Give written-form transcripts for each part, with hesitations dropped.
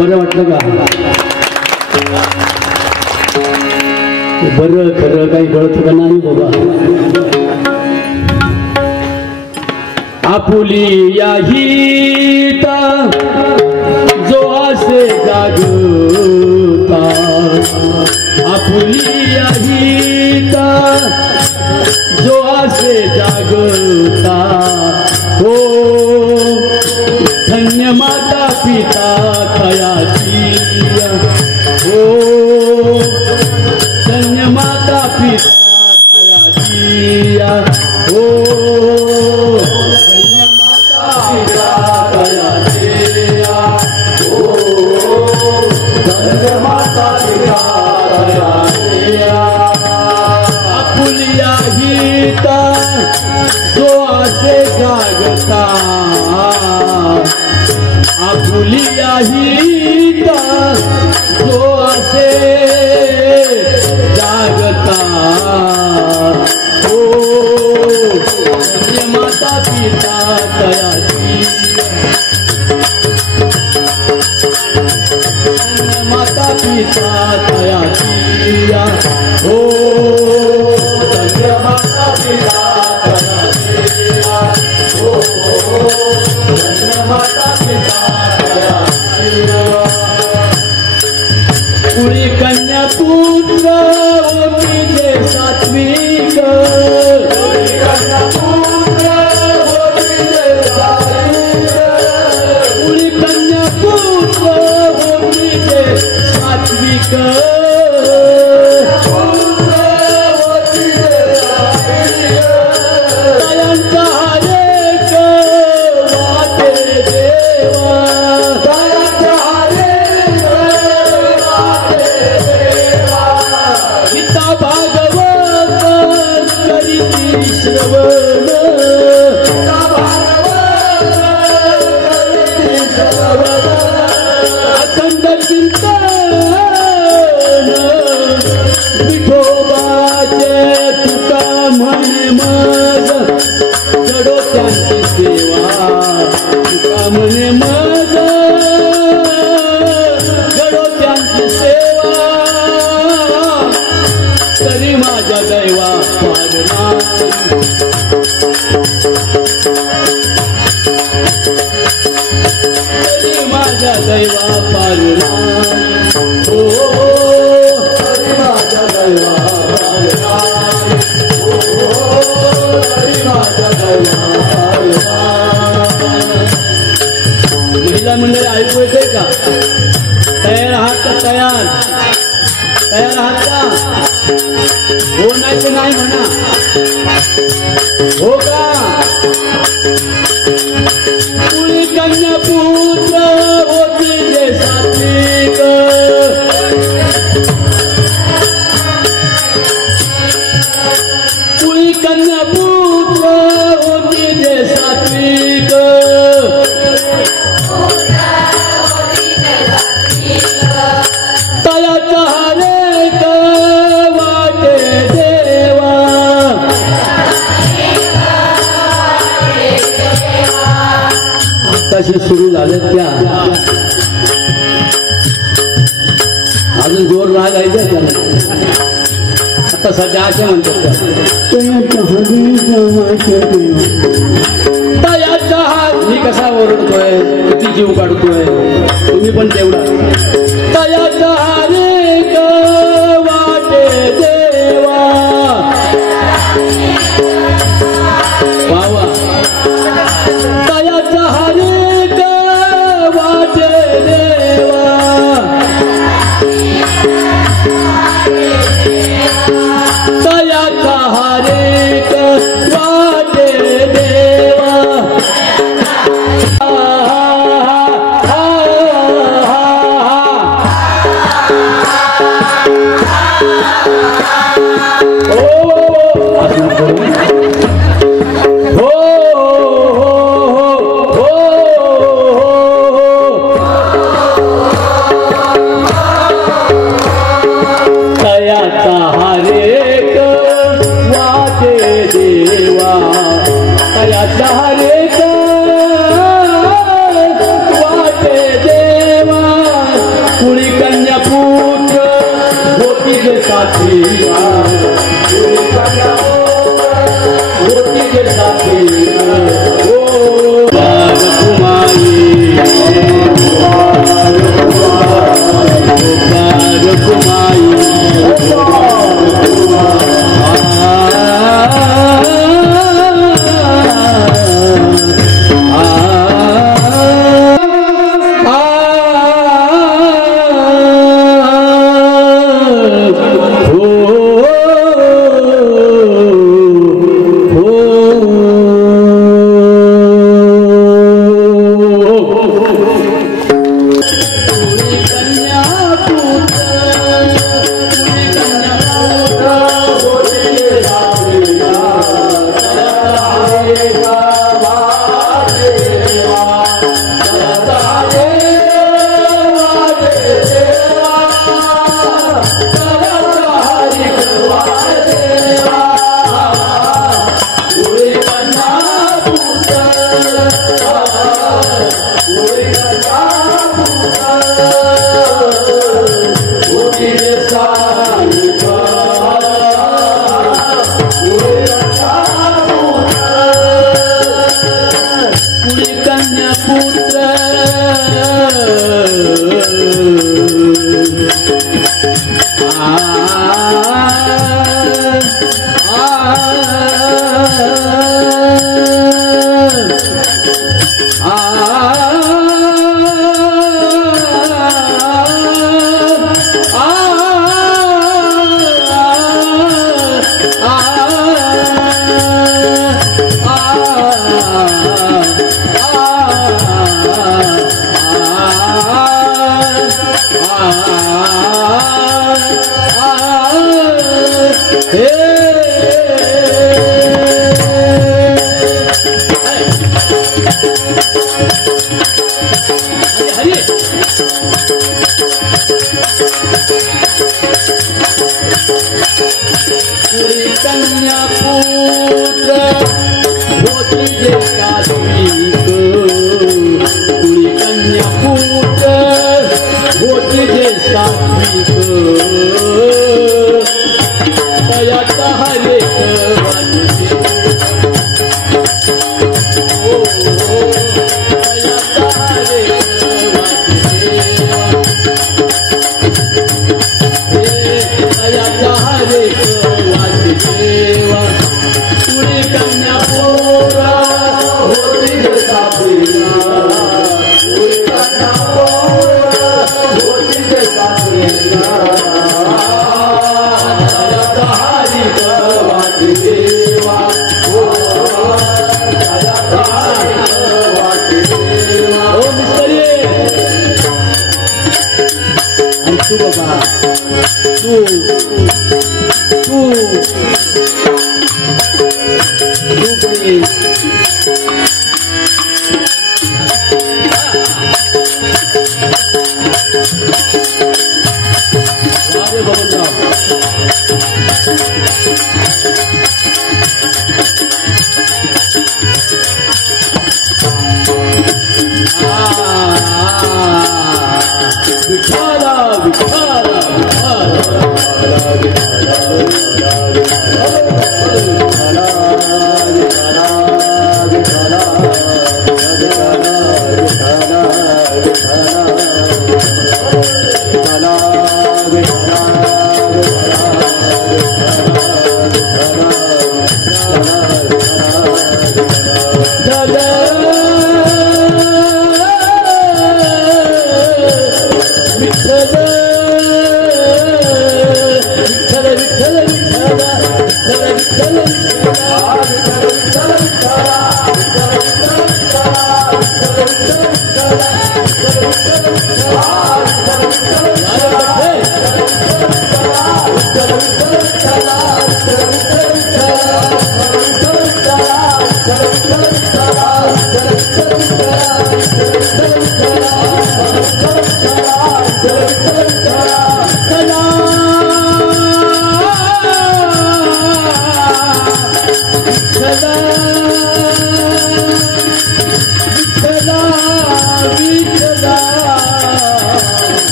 बरं वाटलं का? बरं खरं काही कळतं का नाही बाबा? आपुली याहीता जो आसे जागता, आपुली याहीता जो आसे जागता, हो धन्य माता पिता खयाची, हो धन्य माता पिता खयाची, हो धन्य माता पिता खयाची। जागता आपुलिया हिता जो असे जागता हो माता पिता तयाची माता पिता तयाची हो माता पिता तयाची हो माता पिता पुरी कन्या पुत्र होती जे सात्विक कन्या पुत्र होती जे सात्विक पुरी कन्या पुत्र होती जे सात्विक अखंड चिंतन विठोबाचे तुका म्हणे मग जडो त्यांची सेवा तुका म्हणे मग जडो त्यांची सेवा तरी माझ्या दैवा पाडना माझ्या दैवा पालना हो माझ्या दैवा पालना हो माझ्या दैवा पालना महिला मंडळी ऐकू येते का तयार आहात का तयार तयार आहात का हो नाही ते नाही म्हणा हो का पुरी कन्या पुत्र होती जे सात्विक पुरी कन्या पुत्र होती जे सात्विक तयाचा हरेक वाटे देवा आताशी सुरू झालं त्या अजून जोर लागायचं त्याला आता सध्या असे म्हणतात मी कसा ओरडतोय किती जीव काढतोय तुम्ही पण तेवढा तयाचा हरेक वाटे देवा वावा तयाचा हरेक वाटे देवा तयाचा हरेक वाटे देवा हरेक वाटे देवा तयाचा हरेक वाटे देवा पुरी कन्या पुत्र होती जे सात्विका पुरी कन्या होती जे सात्विका ओ कुमारी कुमारी कन्यापुत्र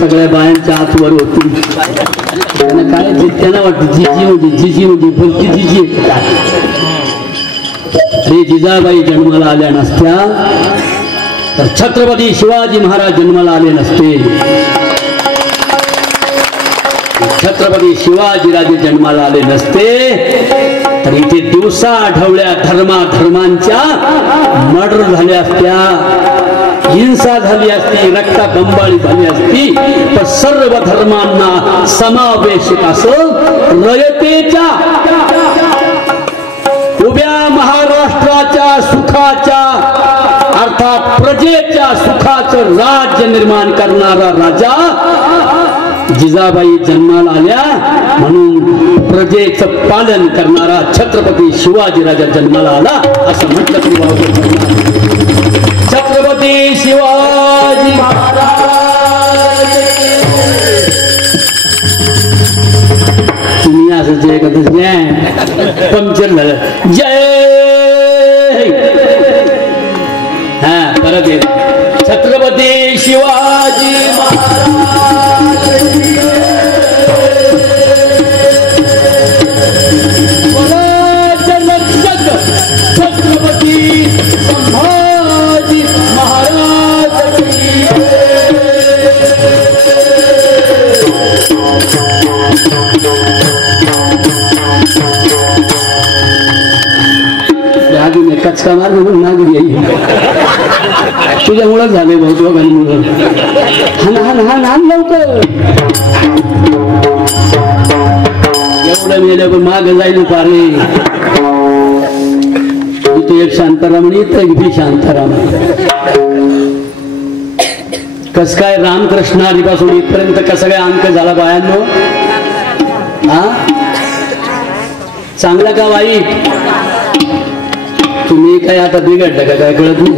सगळ्या बायांच्या आतवर होती. त्यांना काय त्यांना वाटतं जिजी म्हणजे बोलती जिजी. अरे जिजाबाई जन्माला आल्या नसत्या तर छत्रपती शिवाजी महाराज जन्माला आले नसते. छत्रपती शिवाजीराजे जन्माला आले नसते तर इथे दिवसा आठवड्या धर्मांच्या मर्डर झाल्या असत्या, हिंसा झाली असती, रक्तबंबाळी झाली असती. तर सर्व धर्मांना समावेशक असं रयतेच्या उभ्या महाराष्ट्राच्या सुखाच्या अर्थात प्रजेच्या सुखाचं राज्य निर्माण करणारा राजा जिजाबाई जन्माला आल्या म्हणून प्रजेचं पालन करणारा छत्रपती शिवाजी राजा जन्माला आला असं म्हटलं तरी वावगं. छत्रपती शिवाजी महाराज तुम्ही असं जय कधी पंक्चर झालं. जय हा परत येत छत्रपती शिवाजी महाराज छत्रपती संभाजी महाराज. अजून कचका मार म्हणून मागे येईल तुझ्यामुळंच झालंय भाऊ दोघांमुळं. हा लवकर एवढं मेलं पण माग जाईल पारे. इथे एक शांताराम इथं एक बी शांताराम. कस काय रामकृष्ण आधीपासून इथपर्यंत कसा काय अंक झाला बायांनो? हा चांगला का वाईट? तुम्ही काय आता बिघडलं का काय कळत नाही.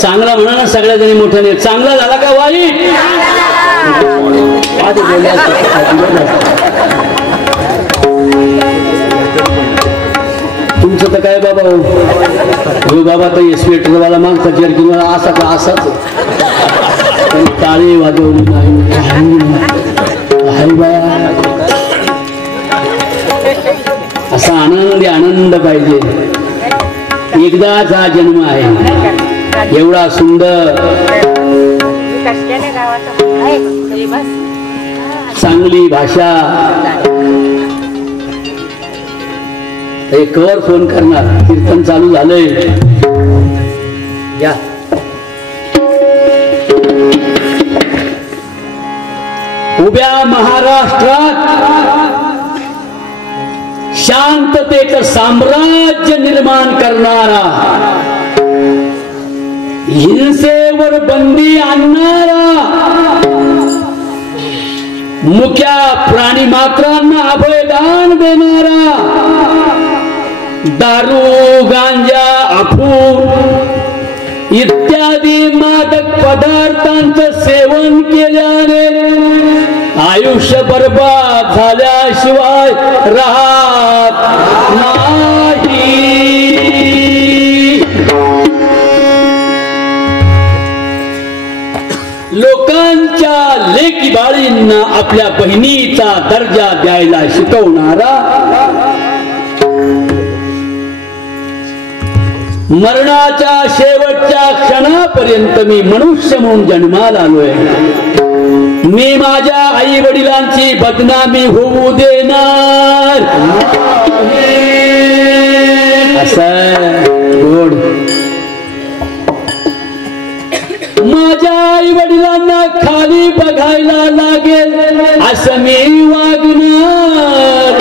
चांगला म्हणा ना सगळ्या जणी मोठ्याने. चांगला झाला का वाईट? तुमचं तर काय बाबा हो बाबा तर स्वेटरवाला मागचा जर्किनवाला असा का असाच टाळे वाजवून नाही बाया. असा आनंद पाहिजे. एकदाच हा जन्म आहे. एवढा सुंदर चांगली भाषा. कवर फोन करणार कीर्तन चालू झालंय. या उभ्या महाराष्ट्रात शांततेचं साम्राज्य निर्माण करणारा, हिंसेवर बंदी आणणारा, मुक्या प्राणी मात्रांना अभयदान देणारा, दारू गांजा अफूट इत्यादी मादक पदार्थांचं सेवन केल्याने आयुष्य बर्बाद झाल्याशिवाय राहत नाही. लोकांच्या लेकी बाळींना आपल्या बहिणीचा दर्जा द्यायला शिकवणारा, मरणाच्या शेवटच्या क्षणापर्यंत मी मनुष्य म्हणून जन्माला आलोय. मी माझ्या आई वडिलांची बदनामी होऊ देणार असं गोड. माझ्या आई वडिलांना खाली बघायला लागेल असं मी वागणार.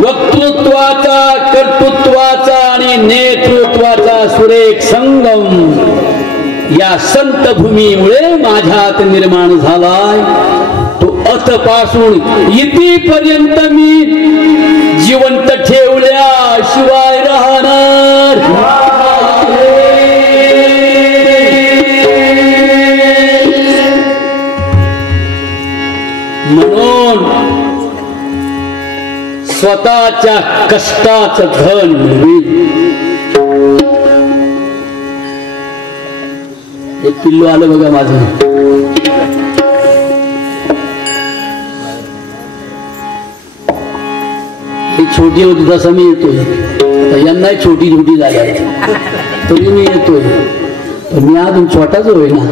वक्तृत्वाचा, कर्तृत्वाचा आणि नेतृत्वाचा सुरेख संगम या संत भूमीमुळे माझ्यात निर्माण झालाय. तो अथपासून इथपर्यंत मी जिवंत ठेवल्याशिवाय राहणार. म्हणून स्वतःच्या कष्टाचं धन एक पिल्लू आलं बघा माझं. ही छोटी होती तसं मी येतोय. यांना छोटी छोटी झाल्या तरी मी येतोय. पण मी अजून छोटाच होईना.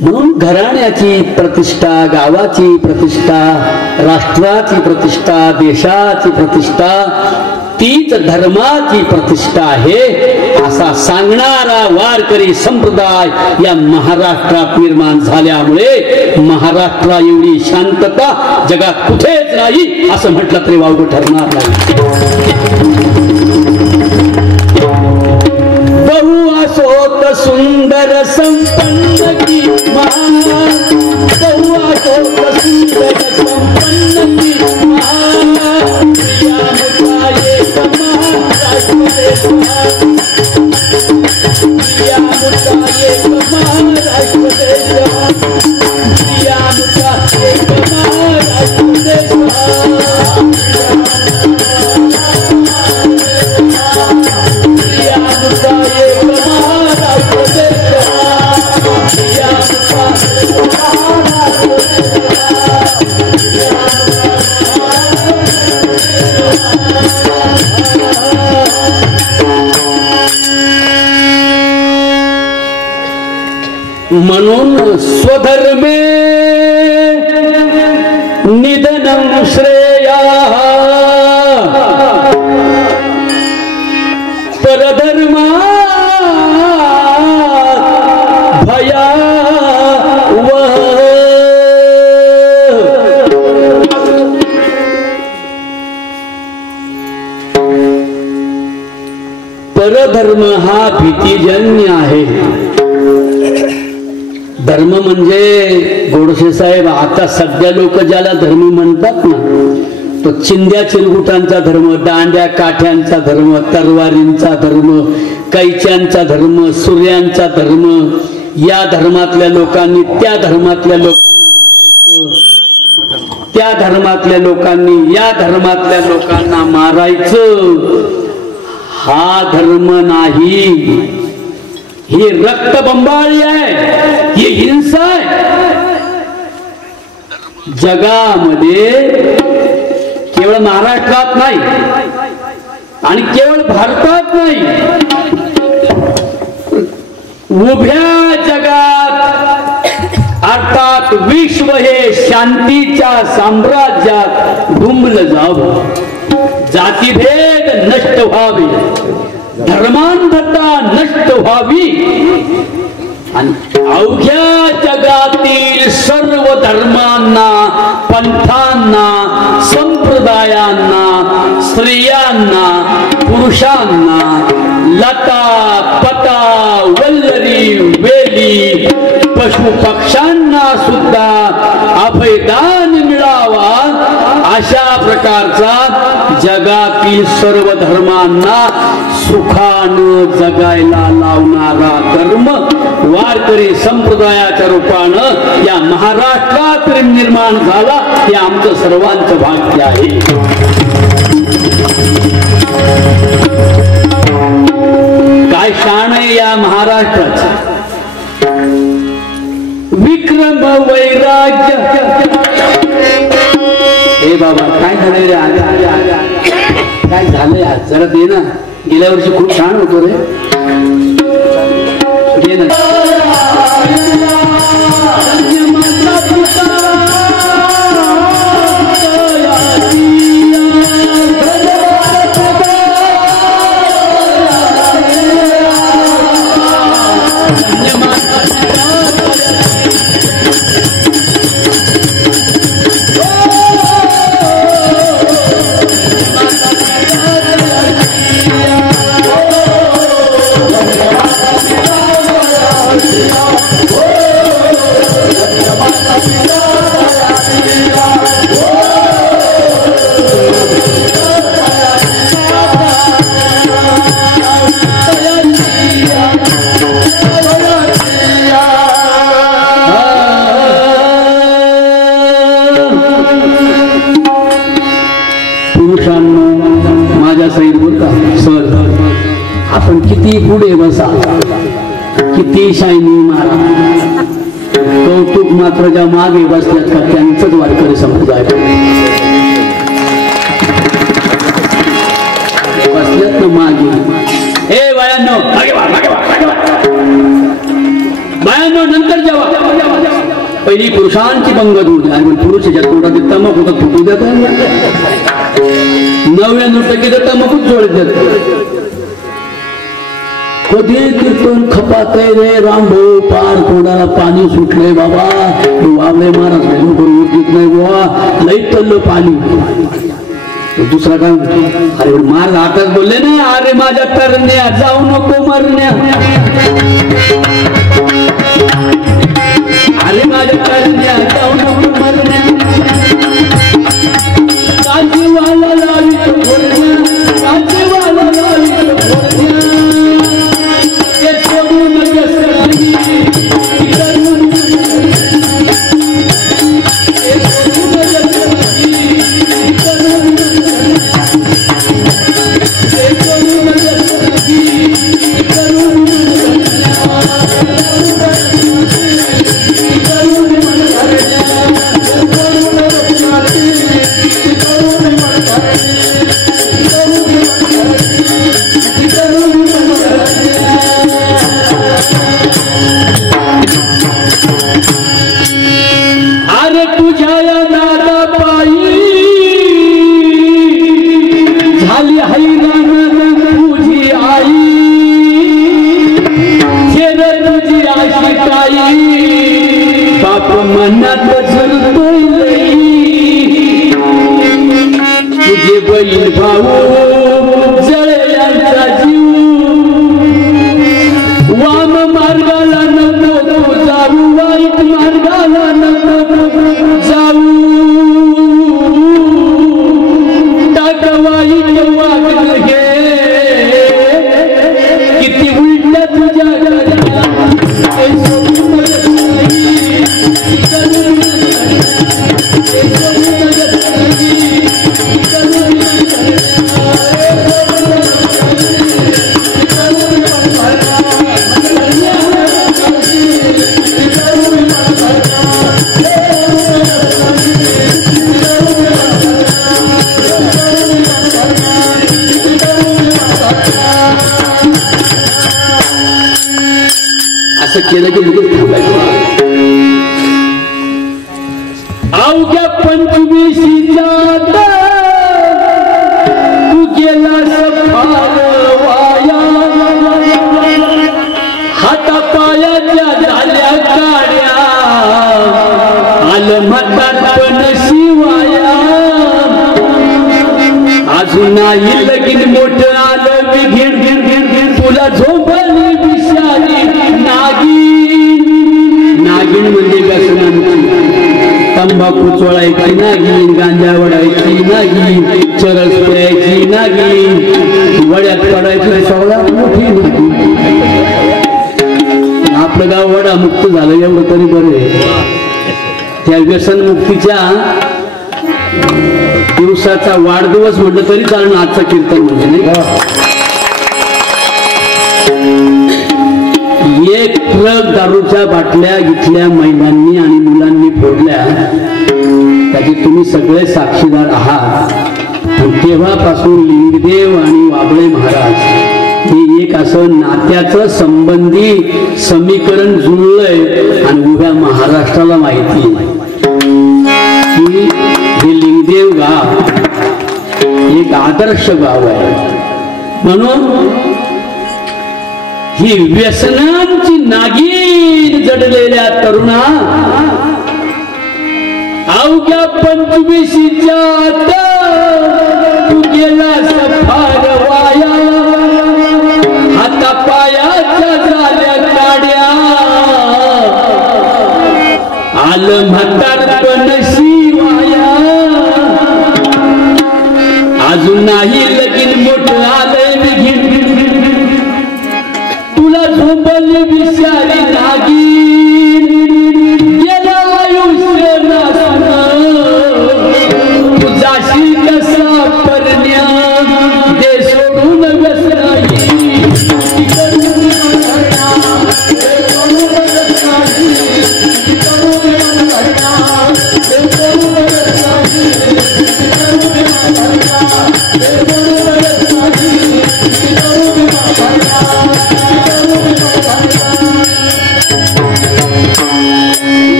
म्हणून घराण्याची प्रतिष्ठा, गावाची प्रतिष्ठा, राष्ट्राची प्रतिष्ठा, देशाची प्रतिष्ठा तीच धर्माची प्रतिष्ठा आहे असा सांगणारा वारकरी संप्रदाय या महाराष्ट्रात निर्माण झाल्यामुळे महाराष्ट्रा एवढी शांतता जगात कुठेच नाही असं म्हटलं तरी वावगं ठरणार नाही. बहु असोत सुंदर संपन्न की महान, बहु असोत सुंदर संपन्न की महान, म्हणून स्वधर्मे निधनं श्रेया, परधर्मा भयावह. परधर्म हा भीतिजन्य आहे. धर्म म्हणजे गोडसे साहेब आता सध्या लोक ज्याला धर्म म्हणतात ना तो चिंध्या चिरगुटांचा धर्म, दांड्या काठ्यांचा धर्म, तरवारींचा धर्म, कैच्यांचा धर्म, सूर्यांचा धर्म. या धर्मातल्या लोकांनी त्या धर्मातल्या लोकांना मारायचं, त्या धर्मातल्या लोकांनी या धर्मातल्या लोकांना मारायचं. हा धर्म नाही, ही रक्तबंबाळी आहे, ही हिंसा आहे. जगामध्ये केवळ महाराष्ट्रात नाही आणि केवळ भारतात नाही, उभ्या जगात अर्थात विश्व हे शांतीच्या साम्राज्यात डुंबलं जावं, जातीभेद नष्ट व्हावे, धर्मांधता नष्ट व्हावी आणि अवघ्या जगातील सर्व धर्मांना, पंथांना, संप्रदायांना, स्त्रियांना, पुरुषांना, लता पता वल्लरी वेली पशु पक्ष्यांना सुद्धा अभयदान मिळावा अशा प्रकारचा जगातील सर्व धर्मांना सुखानं जगायला लावणारा धर्म वारकरी संप्रदायाच्या रूपानं या महाराष्ट्रात निर्माण झाला. हे आमचं सर्वांचं भाग्य आहे. काय शान आहे या महाराष्ट्राचं. विक्रम वैराग्य. हे बाबा काय झालंय रे, काय झालंय आज जरा दे ना. गेल्या वर्षी खूप छान होतो रे. दे ना. आपण किती पुढे बसा, किती शायनी मारा, कौतुक मात्र ज्या मागे बसल्यात का त्यांचंच वारकरी समजायला बसल्यात ना मागे. ए बायांनो, बायांनो नंतर जेव्हा पहिली पुरुषांची पंगत होती आणि पुरुषाच्या तोंडात तंबाखू तर फुटू देत, 99% तर तंबाखूच जोडत देत. कधी कीर्तन खपात रे रामभाऊ, पार तोंडाला पाणी सुटलंय बाबा, वावले महाराज देत नाही बुवा, लई तल्लं पाणी. दुसरा काय, अरे महाराज आताच बोलले ना, अरे माझ्या तरण्या जाऊ नको मरण्या, अरे माझ्या तरण्या जाऊ नको मरण्या, काजीवाला लावित भोरण्या, काजीवाला लावित भोरण्या, ते सोडून कसराई करून, ते सोडून कसराई करून, ते सोडून कसराई करून, अरे तुझ्या या दादा पायी झाली हैराण तुझी आई, शेर तुझी आशी काही बाप मनात झुलतोय लई, तुझे बहीण भाऊ जळयांचा जीव, वाम मार्गाला नको तू जाऊ, वाईट मार्गाला नको जाऊ, टाक वाईट वागण घे, किती उलट तुझ्या घराला, ते सोडून कसराई करून, ते सोडून कसराई करून, असं केलं की लगेच थांबायचं. अवघ्या 25च्या तू गेला सफार वाया, हातापायाच्या झाल्या काड्या, आलं म्हातारपण शिवाया, अजून नाही लगीन मोठं आलं बिघीण, तुला झोपली विषारी नागिन, नागिन म्हणजे व्यसनांची, तंबाखू चोळायची नागिन, गांजा वडायची नागिन, चरस प्यायची नागिन, वड्यात पडायची सगळ्यात मोठी नागिन. आपलं गाव वडा मुक्त झालं एवढं तरी बरे. त्या व्यसनमुक्तीच्या दिवसाचा वाढदिवस म्हटलं तरी चालणं आजचं कीर्तन म्हणजे नाही. एक ट्रक दारूच्या बाटल्या इथल्या महिलांनी आणि मुलांनी फोडल्या, त्याचे तुम्ही सगळे साक्षीदार आहात. तेव्हापासून लिंगदेव आणि वाबळे महाराज हे एक असं नात्याचं संबंधी समीकरण जुळलंय आणि उभ्या महाराष्ट्राला माहिती की हे लिंगदेव गाव एक आदर्श गाव आहे. म्हणून ही व्यसनांची नागिन जडलेल्या तरुणा अवघ्या 25च्या तू गेला सफार वाया, हातापायाच्या झाल्या काड्या, आलं म्हातारपण शिवाया, अजून नाही लगीन मोठं आलंय बिघीण, तुला झोपली विषारी नागिन, गेलं आयुष्य नासनं, तू जाशी कसा परण्या, दे सोडून व्यसनाई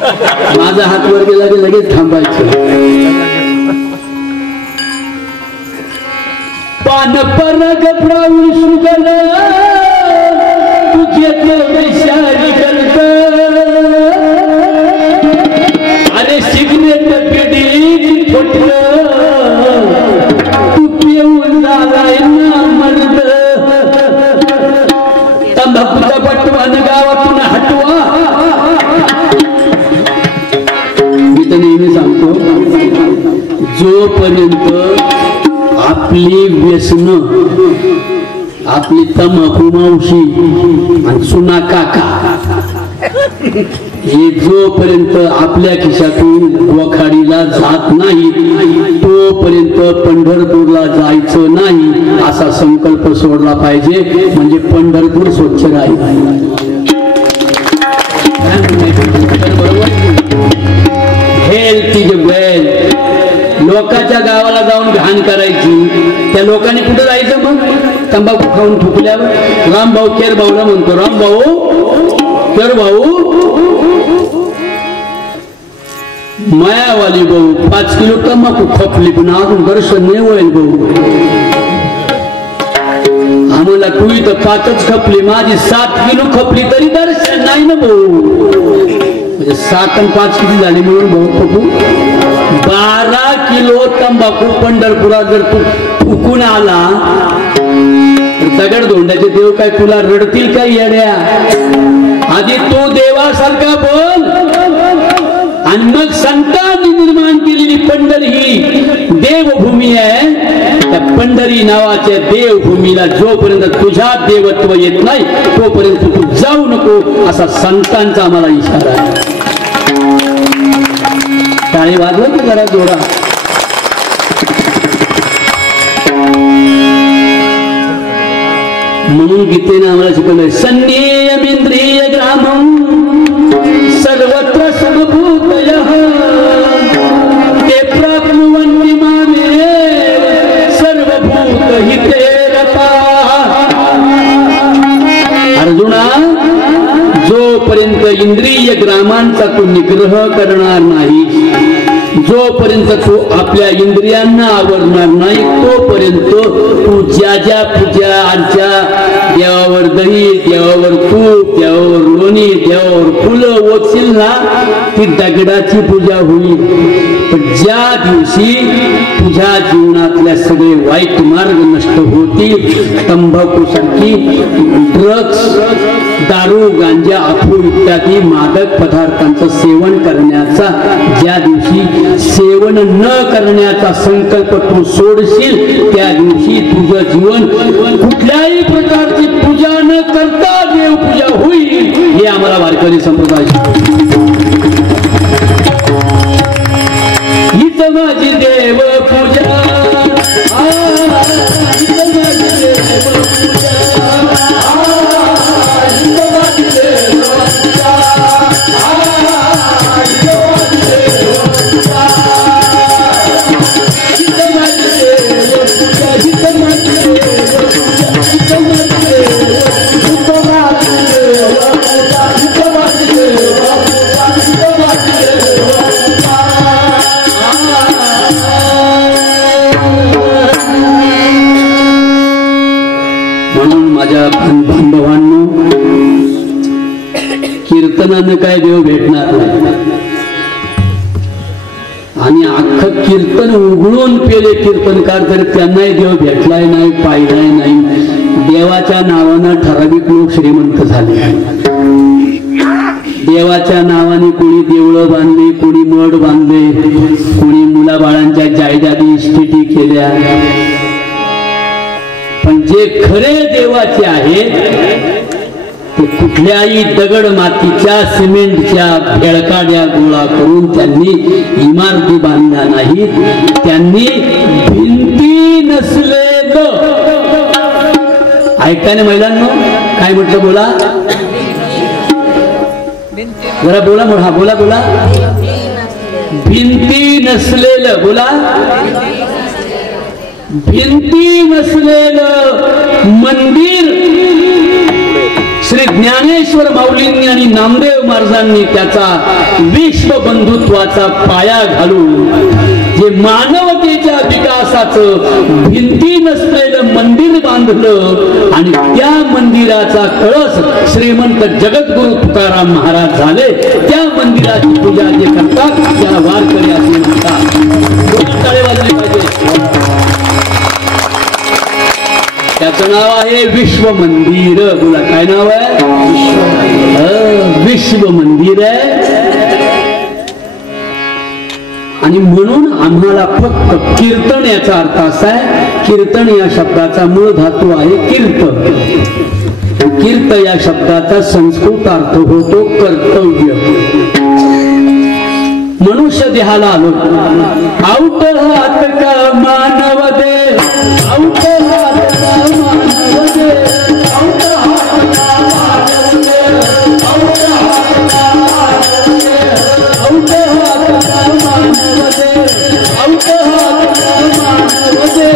माझा हात वर गेला की लगेच थांबायचं. पान परग प्रभू सुगल तुझे विषारी करत अरे शिगनेत पिढी फुटलं तू पिऊन झालाय ना मर्द. तंबाखूचा पटवान गावातून हटवा. मी तर नेहमी सांगतो जोपर्यंत आपली व्यसन आपली तंबाखू मावशी आणि सुना काका हे जोपर्यंत आपल्या खिशातून वखाडीला जात नाही तोपर्यंत पंढरपूरला जायचं नाही असा संकल्प सोडला पाहिजे. म्हणजे पंढरपूर स्वच्छ राहील. Health is wealth. लोकांच्या गावाला जाऊन घाण करायची त्या लोकांनी कुठे जायचं मग तंबाखू खाऊन थुकल्यावर. रामभाऊ केर भाऊला म्हणतो रामभाऊ केर भाऊ मायावाली भाऊ 5 किलो तंबाखू खपली पण अजून दर्शन नाही होईल भाऊ. आम्हाला तू इथं 5च खपली माझी 7 किलो खपली तरी दर्शन नाही ना भाऊ. म्हणजे 7 आणि 5 किती झाले मिळून भाऊ खपू 12 किलो तंबाखू पंढरपुरात जर तू फुकून आला तर दगड धोंड्याचे देव काय तुला रडतील काय येड्या. आधी तू देवासारखा बोल आणि मग संतांनी निर्माण केलेली पंढरी ही देवभूमी आहे. त्या पंढरी नावाच्या देवभूमीला जोपर्यंत तुझ्यात देवत्व येत नाही तोपर्यंत तू जाऊ नको असा संतांचा आम्हाला इशारा आहे. टाळी वाजवा की जरा जोरा. म्हणून गीतेने आम्हाला शिकवलंय संनियमिंद्रिय ग्रामम सर्वत्र समभूतयः ते प्राप्नुवन्ति मामेव सर्वभूत हिते रताः. अर्जुना जोपर्यंत इंद्रिय ग्रामांचा तू निग्रह करणार नाही जोपर्यंत तू आपल्या इंद्रियांना आवरणार नाही तोपर्यंत तू ज्या ज्या पूजा अर्चा देवावर दही देवावर तूप देवावर लोणी देवावर फुलं ओतशील ना ती दगडाची पूजा होईल. पण ज्या दिवशी तुझ्या जीवनातल्या सगळे वाईट मार्ग नष्ट होतील तंबाखू सारखी ड्रग्स दारू गांजा अफू इत्यादी मादक पदार्थांचं सेवन करण्याचा ज्या दिवशी सेवन न करण्याचा संकल्प तू सोडशील त्या दिवशी तुझं जीवन कुठल्याही प्रकारची पूजा न करता देवपूजा होईल. हे आम्हाला वारकरी संप्रदाय हीच माझी देव पूजा बांधवांनो कीर्तनानं काय देव भेटणार नाही. आणि अख्खं कीर्तन उघडून पेले कीर्तनकार तर त्यांनाही देव भेटलाय नाही पाहिलाय नाही. देवाच्या नावानं ठराविक लोक श्रीमंत झाले. देवाच्या नावाने कोणी देवळं बांधली कोणी मठ बांधले कोणी मुलाबाळांच्या जायदादी इस्टेटी केल्या. पण जे खरे देवाचे आहे ते कुठल्याही दगड मातीच्या सिमेंटच्या भेळकाड्या गोळा करून त्यांनी इमारती बांधल्या नाहीत. त्यांनी भिंती नसलेलं ऐकाने महिलांनो काय म्हटलं बोला जरा बोला हा बोला बोला भिंती नसलेलं बोला भिंती नसलेलं मंदिर श्री ज्ञानेश्वर माऊलींनी आणि नामदेव महाराजांनी त्याचा विश्व बंधुत्वाचा पाया घालून जे मानवतेच्या विकासाचं भिंती नसलेलं मंदिर बांधलं आणि त्या मंदिराचा कळस श्रीमंत जगद्गुरु तुकाराम महाराज झाले. त्या मंदिराची पूजा जे करतात त्याला वारकरी असे म्हणतात. टाळे वाजले पाहिजे. त्याचं नाव आहे विश्व मंदिर. बोला काय नाव आहे? विश्व मंदिर आहे. आणि म्हणून आम्हाला फक्त कीर्तन याचा अर्थ असा आहे, कीर्तन या शब्दाचा मूळ धातू आहे कीर्त. कीर्त या शब्दाचा संस्कृत अर्थ होतो कर्तव्य. मनुष्य देहाला आलो. आऊट हात का मानव दे, आऊट हात का मानव दे, आऊट हात का मानव दे, आऊट हात का मानव दे, आऊट हात का मानव दे, आऊट हात का मानव दे,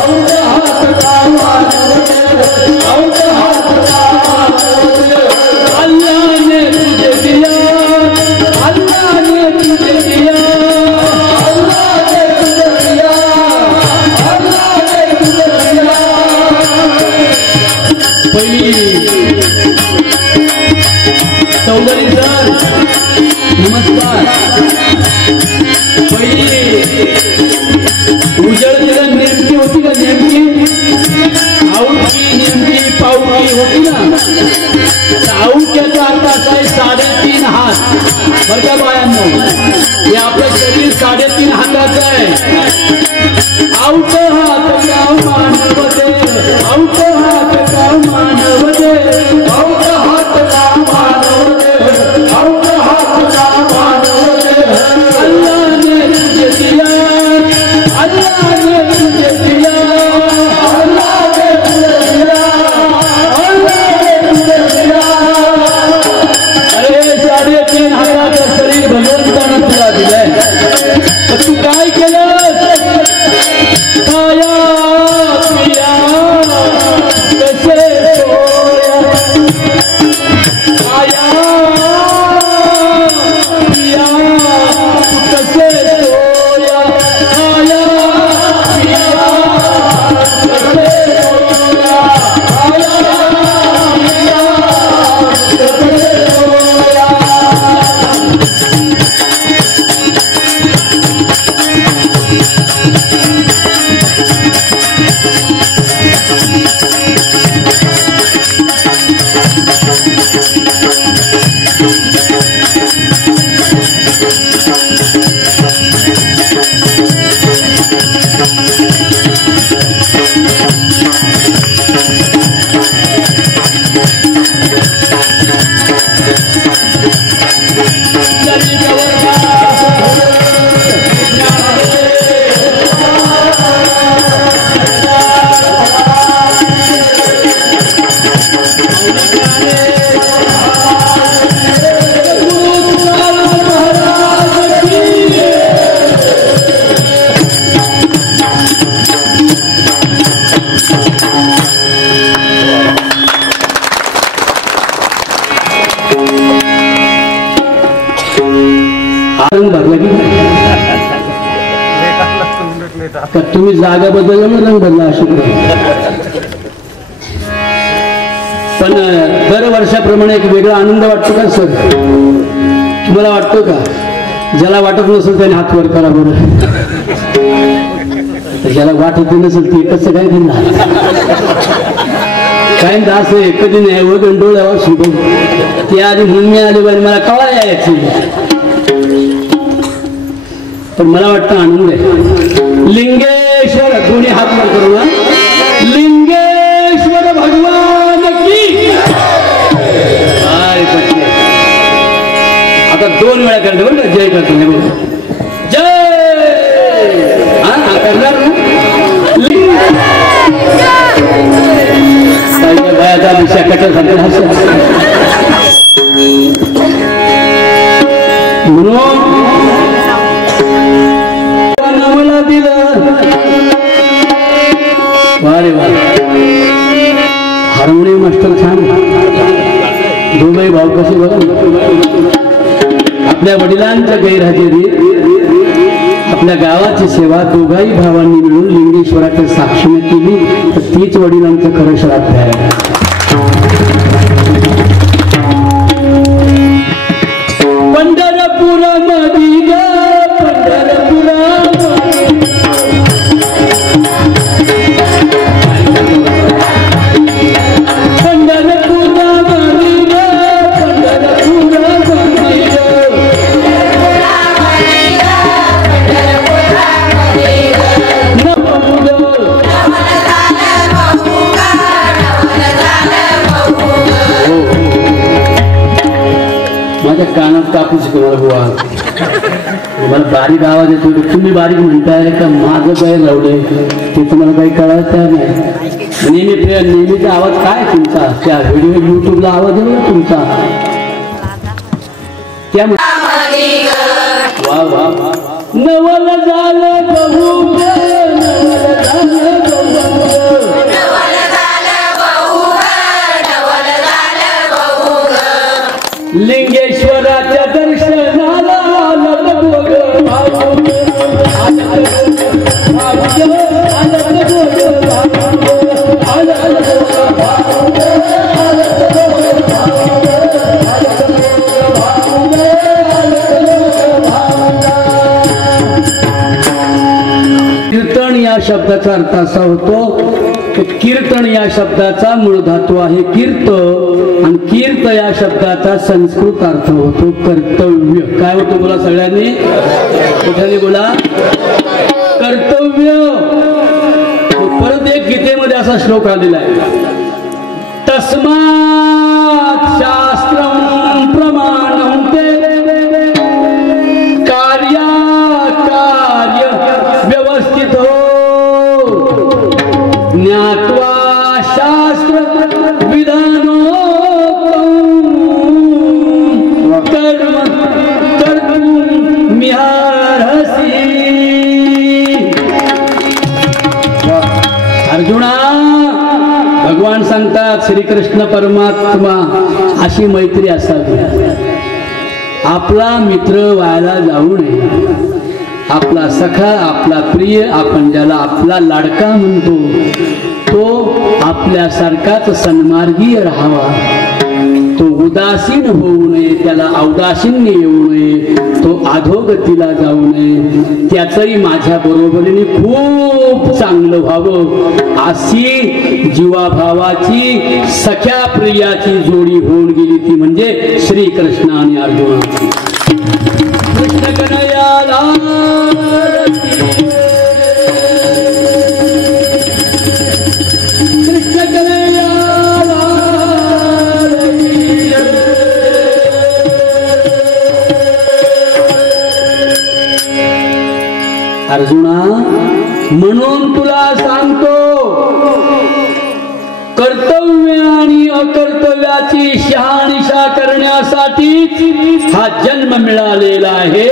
आऊट हात का मानव दे, आऊट हात का मानव दे. अल्लाह ने तुझे दिया, अल्लाह ने तुझे दिया, अल्लाह ने तुझे दिया, अल्लाह ने तुझे दिया. पहिली चौधरी सर नमस्कार. पहिली उजळ जरा नेमकी होती का? नेमकी आऊटकी नेमकी पाऊटकी होती ना. आऊट याचा अर्थ असा आहे 3.5 हात. बघा बायांनो, हे आपलं शरीर 3.5 हाताचं आहे. आऊट हात का मानव दे, आऊट हात का मानव दे, आऊट हात का मानव दे, आऊट हात का मानव दे. अल्लाह ने तुझे दिया, अल्लाह ने तुझे दिया, अल्लाह ने तुझे दिया, अल्लाह ने तुझे दिया. अरे 3.5 हाताचं शरीर भगवंतानं तुला दिलंय. तर तू काय केलं? खाया पिया कसे सोया, खाया पिया कसे सोया, खाया पिया कसे सोया, खाया पिया कसे सोया. तुम्ही जागा बदलला ना, रंग बदला अशी. पण दरवर्षाप्रमाणे एक वेगळा आनंद वाटतो का सर? तुम्हाला वाटतो का? ज्याला वाटत नसेल त्याने हात वर करा बरं. ज्याला वाटत नसेल ते कसं काय देणार? काय दास आहे कधी नाही व गंडोळ्यावर सुटून ते आधी म्हणून मी आले बाई मला कळा यायची. पण मला वाटतं आनंद आहे. लिंगेश्वर दोन्ही हात वर करू ना. लिंगेश्वर भगवान की. आता 2 वेळा करतो बरं का. जय करतो जय. हा करणार ना. बायाचा विषय कशासाठी म्हणून मला दिलं. वारे वा हार्मोनियम मास्टर छान. दोघंही भाऊ कसे बघा, आपल्या वडिलांच्या गैरहजेरीत आपल्या गावाची सेवा दोघाही भावांनी मिळून लिंगेश्वराच्या साक्षीने केली, तर तीच वडिलांचं खरं श्राद्ध आहे. पंढरपुरामध्ये ग माझ्या कानात कापूस तुम्हाला बुवा, मला बारीक आवाज येतो. तुम्ही बारीक म्हणताय का माझं काय लावलंय ते तुम्हाला काही कळायचं नाही. नेहमीचा आवाज काय तुमचा, त्या व्हिडिओ युट्यूबला आवाज आहे तुमचा. त्यामुळे वा वा नवल झालं बहू, लिंगेश्वराच्या दर्शनाला कीर्तन या शब्दाचा अर्थ असा होतो, कीर्तन या शब्दाचा मूळ धातू आहे कीर्त, आणि कीर्त या शब्दाचा संस्कृत अर्थ होतो कर्तव्य. काय होतो बोला सगळ्यांनी, कुठे बोला कर्तव्य. परत एक गीतेमध्ये असा श्लोक आलेला आहे, तस्मात् शास्त्रं प्रमाणन्ते कार्य व्यवस्थितो ज्ञात्वा शास्त्र विधानोक्तं कर्म कर्तुं मिहारसि. अर्जुना, भगवान सांगतात, श्रीकृष्ण परमात्मा अशी मैत्री असावी. आपला मित्र व्हायला जाऊ नये, आपला सखा, आपला प्रिय, आपण ज्याला आपला लाडका म्हणतो तो आपल्यासारखाच सन्मार्गीय राहावा. तो उदासीन होऊ नये, त्याला औदासीन्य येऊ नये, तो अधोगतीला जाऊ नये. त्याचंही माझ्या बरोबरीने खूप चांगलं व्हावं, अशी जीवाभावाची सख्या प्रियाची जोडी होऊन गेली, ती म्हणजे श्रीकृष्ण आणि अर्जुनाची. कृष्ण कन्हैयाला अर्जुना, म्हणून तुला सांगतो, कर्तव्य आणि अकर्तव्याची शहानिशा करण्यासाठी हा जन्म मिळालेला आहे.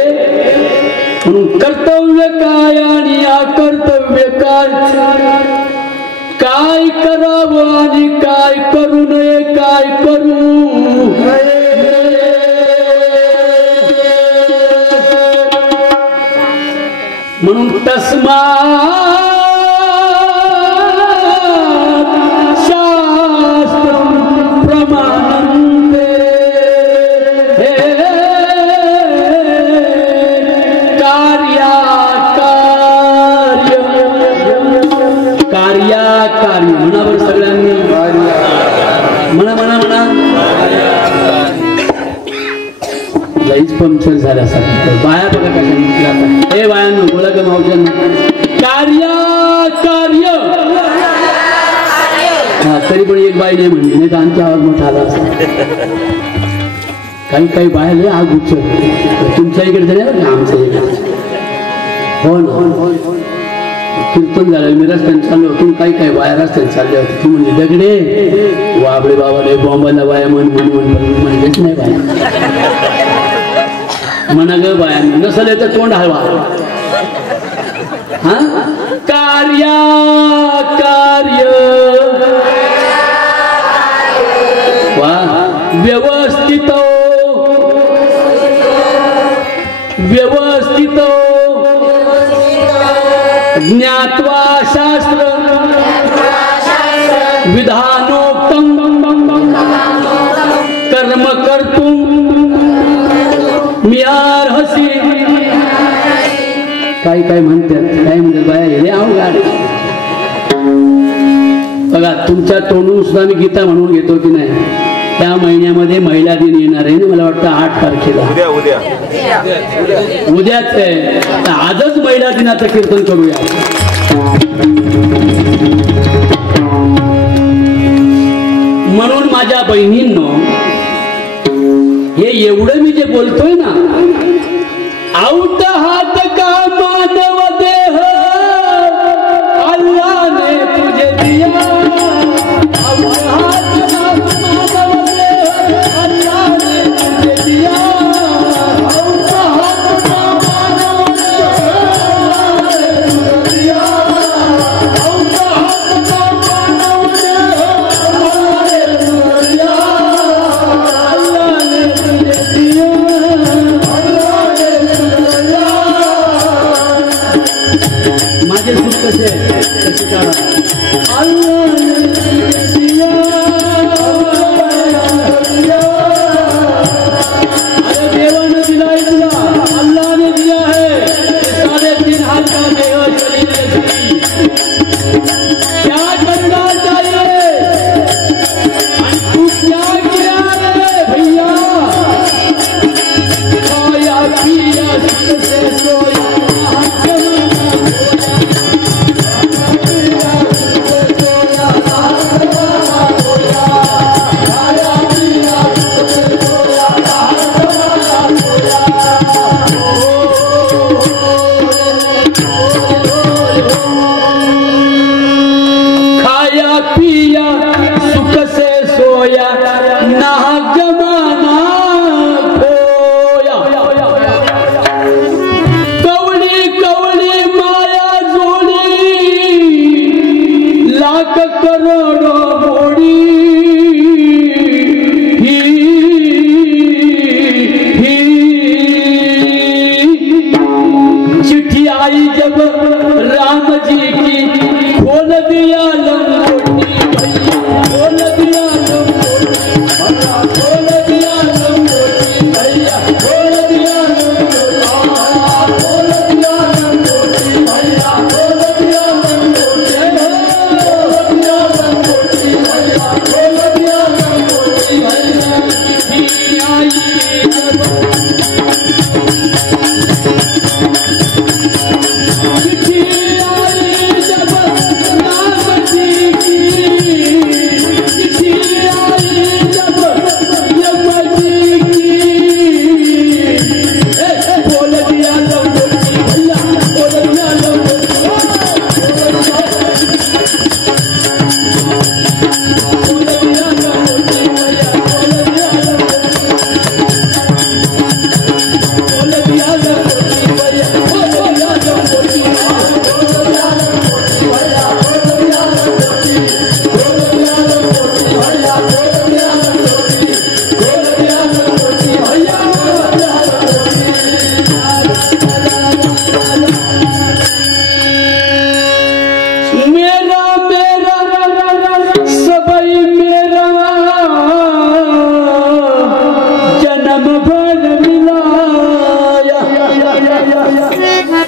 म्हणून कर्तव्य काय आणि अकर्तव्य काय करावं आणि काय करू नये, काय करू म्हणून तस्मात् शास्त्रं प्रमाणन्ते कार्याकार्य म्हणावर सगळ्यांनी म्हणा म्हणा म्हणा. लईच पंक्चर झाल्यासारखं बाया बघा कशा म्हटलं, हे बायांनो बोला का मावशांना, कार्य. हा तरी पण एक बाई नाही म्हणली, नाही तर आमचा आवाज मोठा आला असता. काही बाहेर आग उच्च तुमच्या इकडे झाले ना, आमच्या इकडे हो ना. कीर्तन झालं, मी रस्त्याने चाललो होतो, काही बाया रस्त्याने चालले होते. ती म्हणजे दगडे वाबळे बाबाले बॉम्बाला बाया म्हणलेच नाही बाया म्हणा ग बाया, नसल तर तोंड हलवा. हा कार्य वा व्यवस्थित व्यवस्थित ज्ञात्वा शास्त्र विधानोक्तम कर्म कर्तुम मियार्हसि. काय म्हणतात बाया हे अवघड. बघा तुमच्या तोंडून सुद्धा मी गीता म्हणून घेतो की नाही. त्या महिन्यामध्ये महिला दिन येणार आहे ना, मला वाटतं 8 तारखेला. उद्याच आहे. आजच महिला दिनाचं कीर्तन करूया. म्हणून माझ्या बहिणींनो, हे एवढं मी जे बोलतोय ना, आऊत हात का मानव देह अल्लाने तुझे दिया. आऊत हात का मानव देह अल्लाने तुझे दिया. आऊत हात का मानव देह अल्लाने तुझे दिया. आऊत हात का मानव देह अल्लाने तुझे दिया. अल्लाने तुझे दिया. माझे सुख कसे कसे काढा. अरे देवाने दिला है तुला, अल्लाह ने दिया है. 3.5 हाथ का देह शरीर क्या करना चाहिए. तू क्या किया रे भैया. सोया पिया सुख से सोया.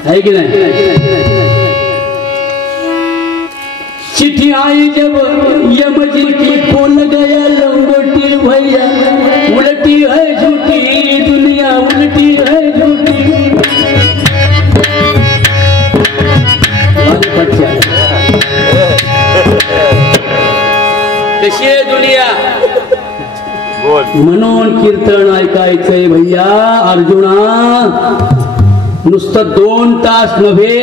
है कि नहीं. चिट्ठी आई जब यम जी की खोल गया लंगोटी भैया. उल्टी है झूठी दुनिया, उल्टी है झूठी. कशी आहे दुनिया. म्हणून कीर्तन ऐकायचंय भैया. अर्जुना नुसतं 2 तास नव्हे,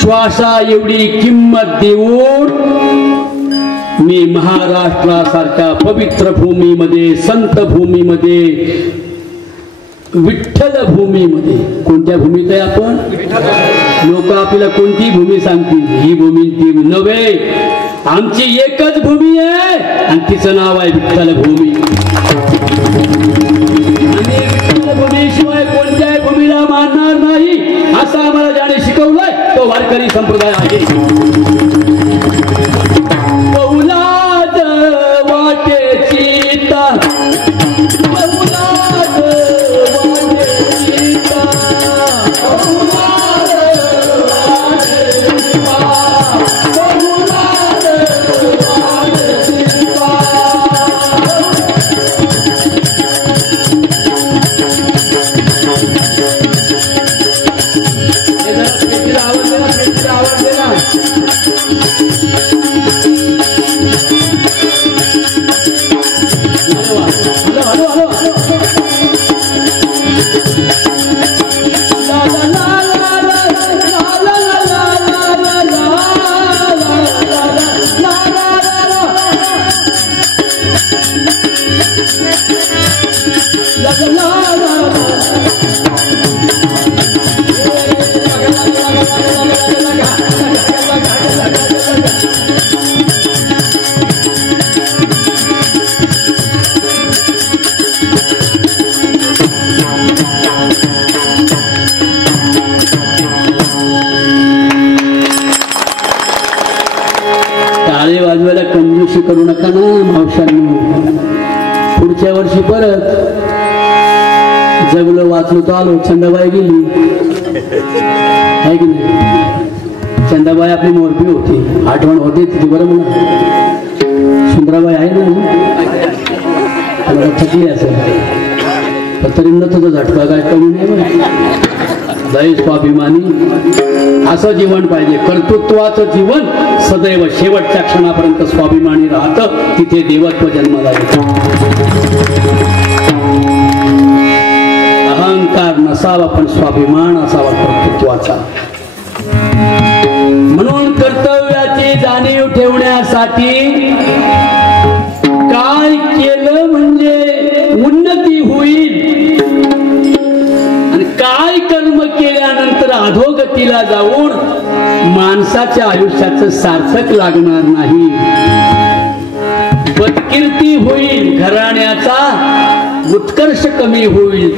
श्वासा एवढी किंमत देऊन मी महाराष्ट्रासारख्या पवित्र भूमीमध्ये, संत भूमीमध्ये, विठ्ठल भूमीमध्ये. कोणत्या भूमीत आहे आपण. लोक आपल्याला कोणती भूमी सांगतील. ही भूमी ती नव्हे, आमची एकच भूमी आहे आणि तिचं नाव आहे विठ्ठल भूमी. आणि विठ्ठल भूमी संप्रदाय आहे. पौलाद वाटेची वाजवायला कंजूसी करू नका ना मावशांनी. पुढच्या वर्षी परत जगलो वाचलो तो आलो. चंदाबाई गेली आहे की नाही? चंदाबाई आपली मोरपी होती, आठवण होते तिथे बरं म्हणा. सुंदराबाई आहे ना, थकली असेल तरी न तुझा झटका काय कमी नाही. जय स्वाभिमानी असं जीवन पाहिजे. कर्तृत्वाचं जीवन सदैव शेवटच्या क्षणापर्यंत स्वाभिमानी राहतं, तिथे देवत्व जन्माला येतं. अहंकार नसावा पण स्वाभिमान असावा कर्तृत्वाचा. म्हणून कर्तव्याची जाणीव ठेवण्यासाठी काय केलं म्हणजे उन्नती होईल आणि काय कर्म केल्यानंतर अधोगतीला जाऊन माणसाच्या आयुष्याचं सार्थक लागणार नाही. बदकीर्ती होईल, घराण्याचा उत्कर्ष कमी होईल,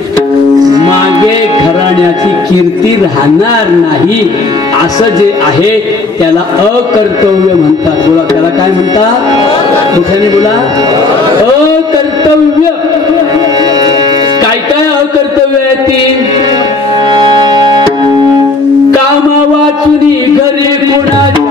मागे घराण्याची कीर्ती राहणार नाही. असं जे आहे त्याला अकर्तव्य म्हणतात. बोला त्याला काय म्हणतात? कुठे बोला? अकर्तव्य. काय काय अकर्तव्य आहे ती? कामा वाचुनी घरी कुणाची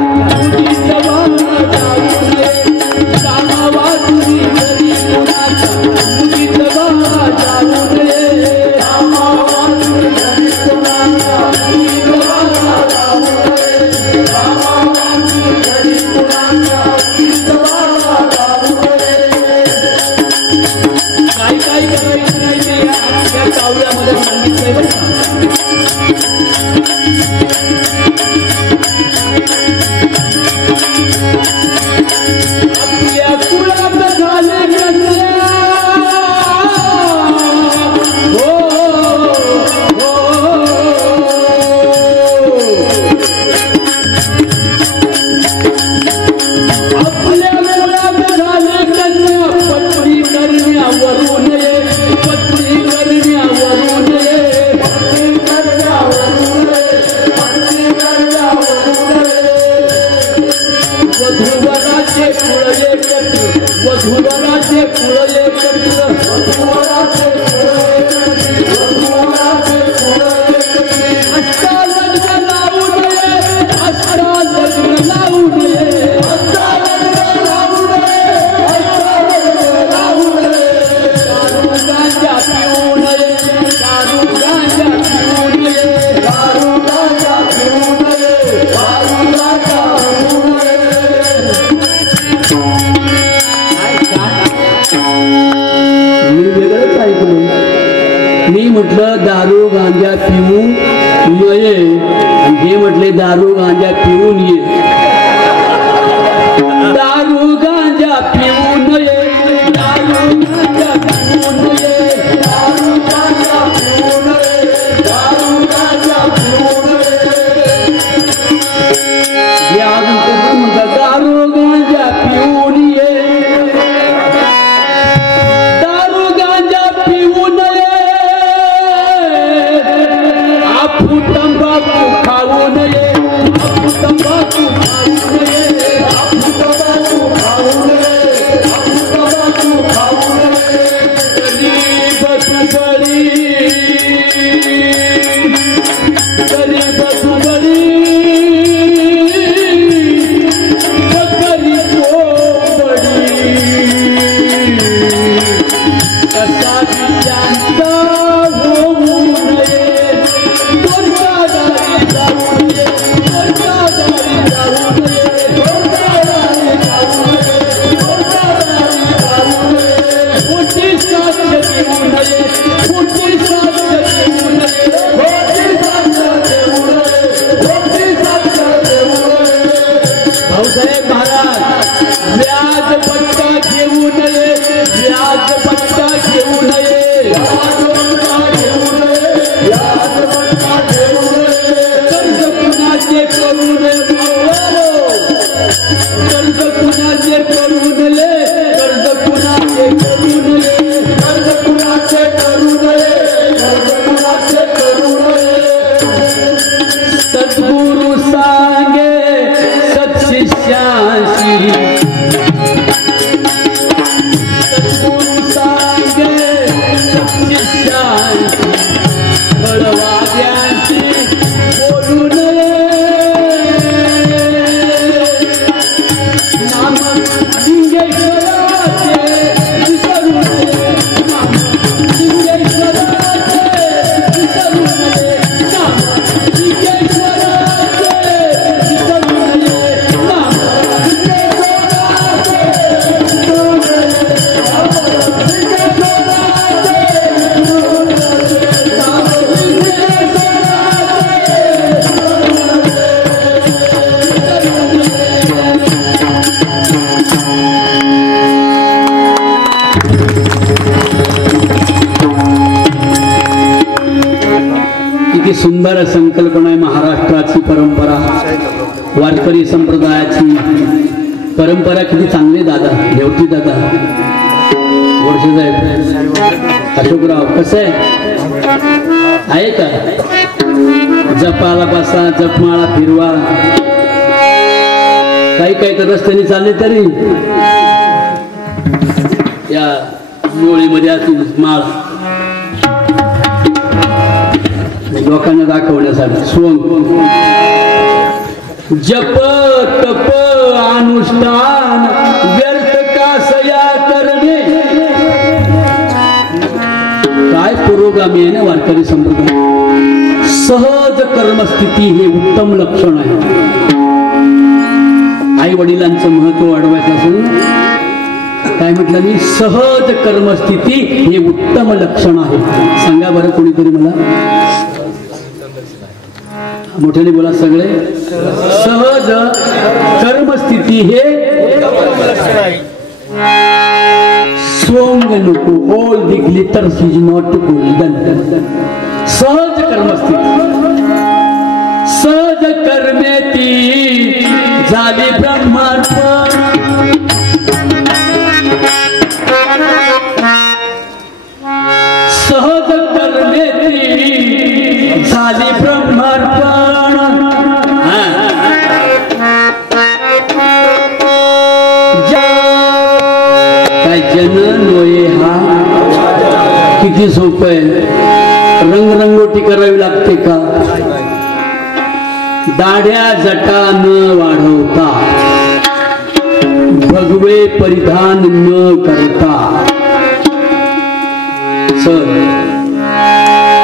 दारू गांजा पिऊ नये आणि हे म्हटले दारू गांजा पिऊन ये. दारू गांजा पिऊ नये, दारू गांजा पिऊ नये, दारू गांजा पिऊ नये, दारू गांजा पिऊ नये. दारू गांजा पिऊन ये, दारू गांजा पिऊ नये, तंबाखू खाऊ नये, किती सुंदर संकल्पना आहे महाराष्ट्राची परंपरा, वारकरी संप्रदायाची परंपरा किती चांगली दादा, देवती दादा, गोडसे साहेब, अशोकराव कसं आहे का? जपाला बसा, जपमाळा फिरवा, काही तर रस्त्याने चालले तरी या डोळीमध्ये असतील माळ लोकांना दाखवण्यासाठी. सोंग जप तप अनुष्ठान व्यर्थ कासया करणे, काय पुरोगामी आहे ना वारकरी संप्रदाय. सहज कर्मस्थिती हे उत्तम लक्षण आहे. आई वडिलांचं महत्व वाढवायचं असेल ना, काय म्हटलं मी, सहज कर्मस्थिती हे उत्तम लक्षण आहे. सांगा बरं कोणीतरी मला, मोठ्याने बोला सगळे. सहज कर्मस्थिती हे सोंग नको, all the glitters is not golden. सहज कर्मस्थिती, सहज कर्मे ती झाली ब्रह्मार्पण. सहज कर्मे ती झाली ब्रह्मार्पण. काय जन लोये हा किती सोपं आहे. रंगरंगोटी करावी लागते का? दाढ्या जटा न वाढवता, भगवे परिधान न करता. सर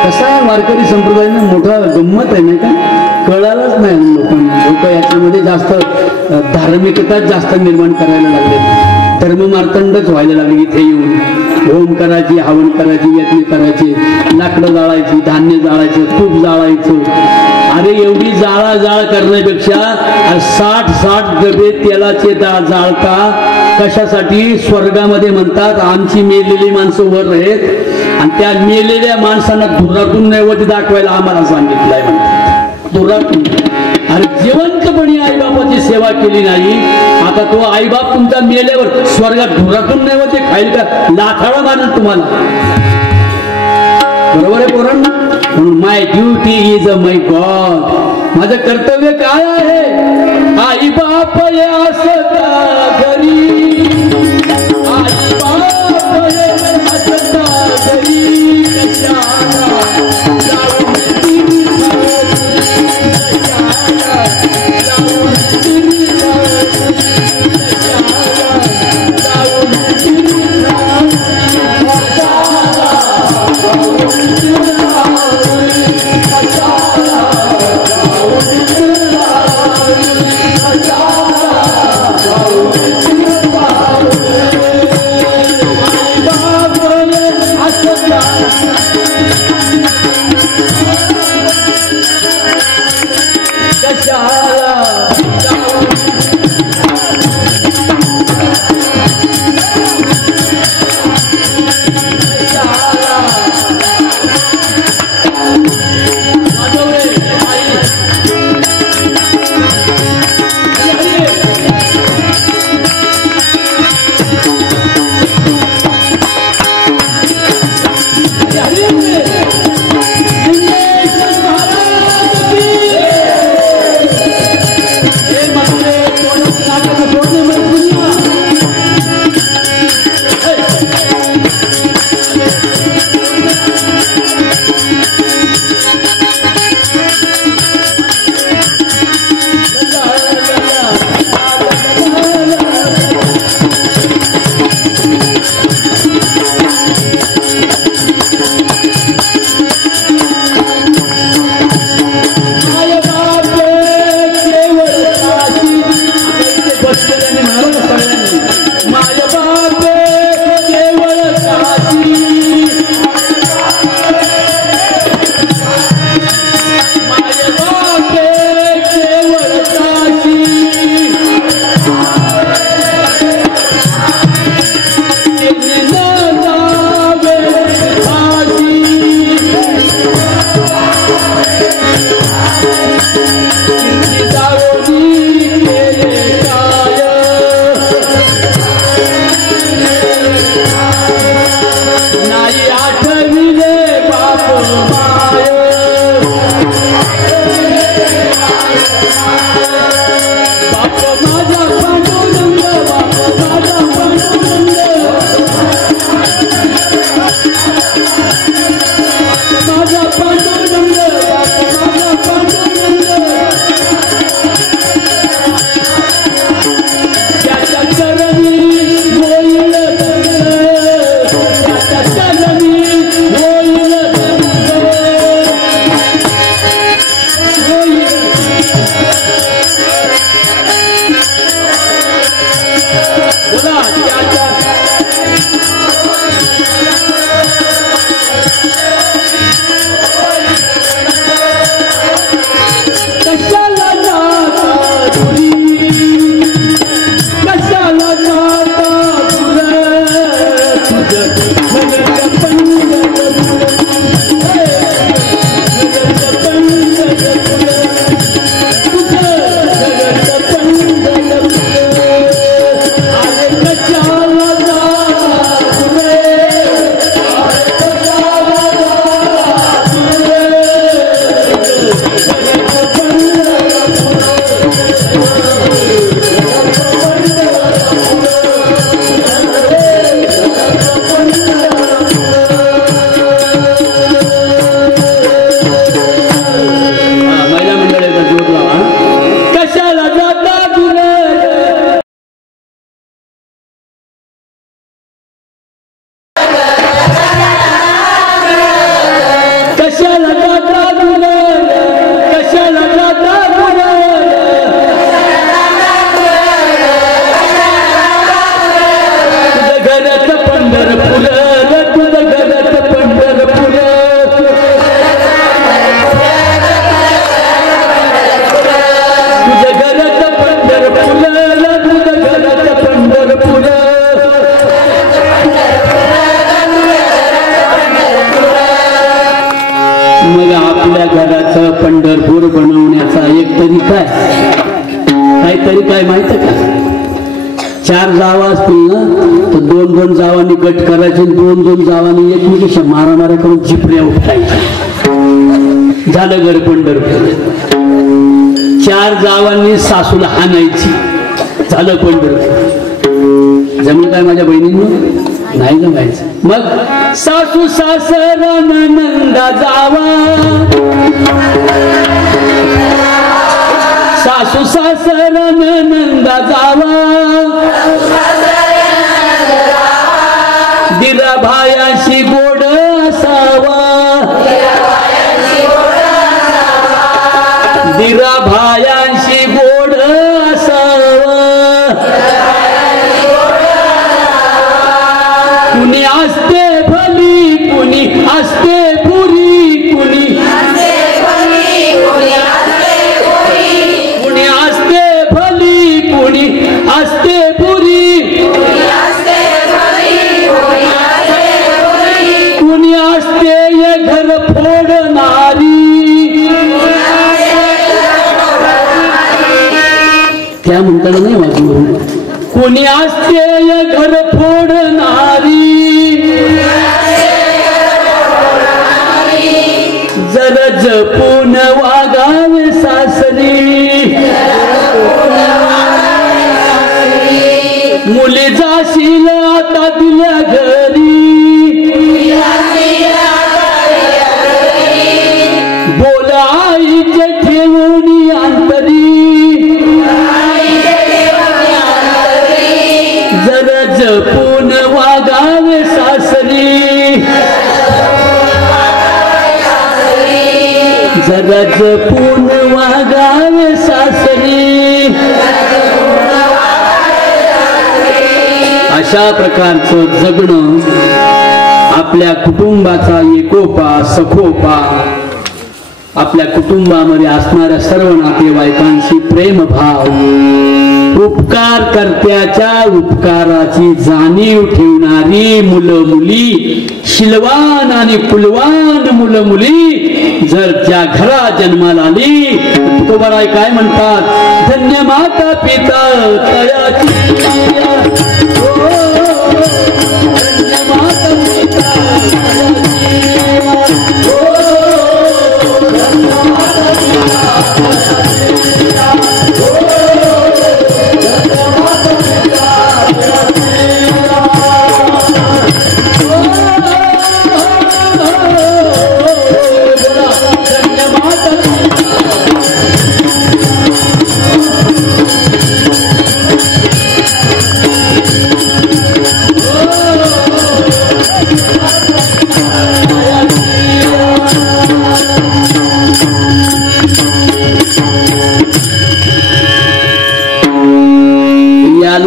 कसा आहे वारकरी संप्रदायाने मोठा गंमत आहे नाही का, कळालंच नाही लोकांना. लोक याच्यामध्ये जास्त धार्मिकता जास्त निर्माण करायला लागले, धर्ममार्तंडच व्हायला लागले. इथे येऊन होम करायची, हवन करायची, यज्ञ करायचे, लाकडं जाळायची, धान्य जाळायचं, तूप जाळायचं. अरे एवढी जाळ करण्यापेक्षा 60 डबे तेलाचे जाळता कशासाठी? स्वर्गामध्ये म्हणतात आमची मेलेली माणसं वर आहेत आणि त्या मेलेल्या माणसांना धुरातून नैवेद्य दाखवायला आम्हाला सांगितलंय म्हणतात. धुरातून. अरे जिवंतपणी आईबापाची सेवा केली नाही, आता तो आईबाप तुमचा मेल्यावर स्वर्गात धुरातून नैवेद्य खाईल का? लाथाडा मारेल तुम्हाला. बरोबर आहे पोरांना. म्हणून my duty is a my God. माझं कर्तव्य काय आहे? आई बाप असता घरी, आई बाप असता घरी, लागून कशाला जाता घरात पंढरपूर तुझं घरात पंढरपूर तुझ्या घरात पंढरपूर तुझं घरात पंढरपूर मग आपल्या घराचं पंढरपूर बनवण्याचा एक तरीका आहे. काय तरीका आहे माहिती का? 4 जावा असतील ना तर 2-2 जावांनी गट करायचे, 2-2 जावांनी एकमेकीच्या मारामाऱ्या करून चिपड्या उठायच्या. झालं घर पंढरपूर. 4 जावांनी सासूला हाणायची. झालं पंढरपूर. जमलं काय माझ्या बहिणींनो? नाही जमायचं. मग सासू सासरा नंदा जावा, सासू सासरा नंदा जावा, दिरा भायाशी गोड असावा, दिरा भायांशी गोड असावा. कुणी असते भली कुणी असते पुरी, कुणी कुणी असते भली कुणी असते पुरी, कुणी असते ये घर फोडणारी. त्या म्हणताना नाही वाचलं. कुणी असते ये घर फोडणारी, जर जपून वागावे सासरी. मुली जाशील आता दिल्या घरी, बोल आईचे ठेवून अंतरी, जर जपून वागावे सासरी, जरा जपून वागावे सासरी. अशा प्रकारचं जगणं आपल्या कुटुंबाचा एकोपा सखोपा, आपल्या कुटुंबामध्ये असणाऱ्या सर्व नातेवाईकांशी प्रेमभाव, उपकार कर्त्याच्या उपकाराची जाणीव ठेवणारी मुलं मुली, शीलवान आणि कुलवान मुलं मुली जर ज्या घरात जन्माला आली, तुकोबाराय काय म्हणतात? धन्य माता पिता तयाची, धन्य माता पिता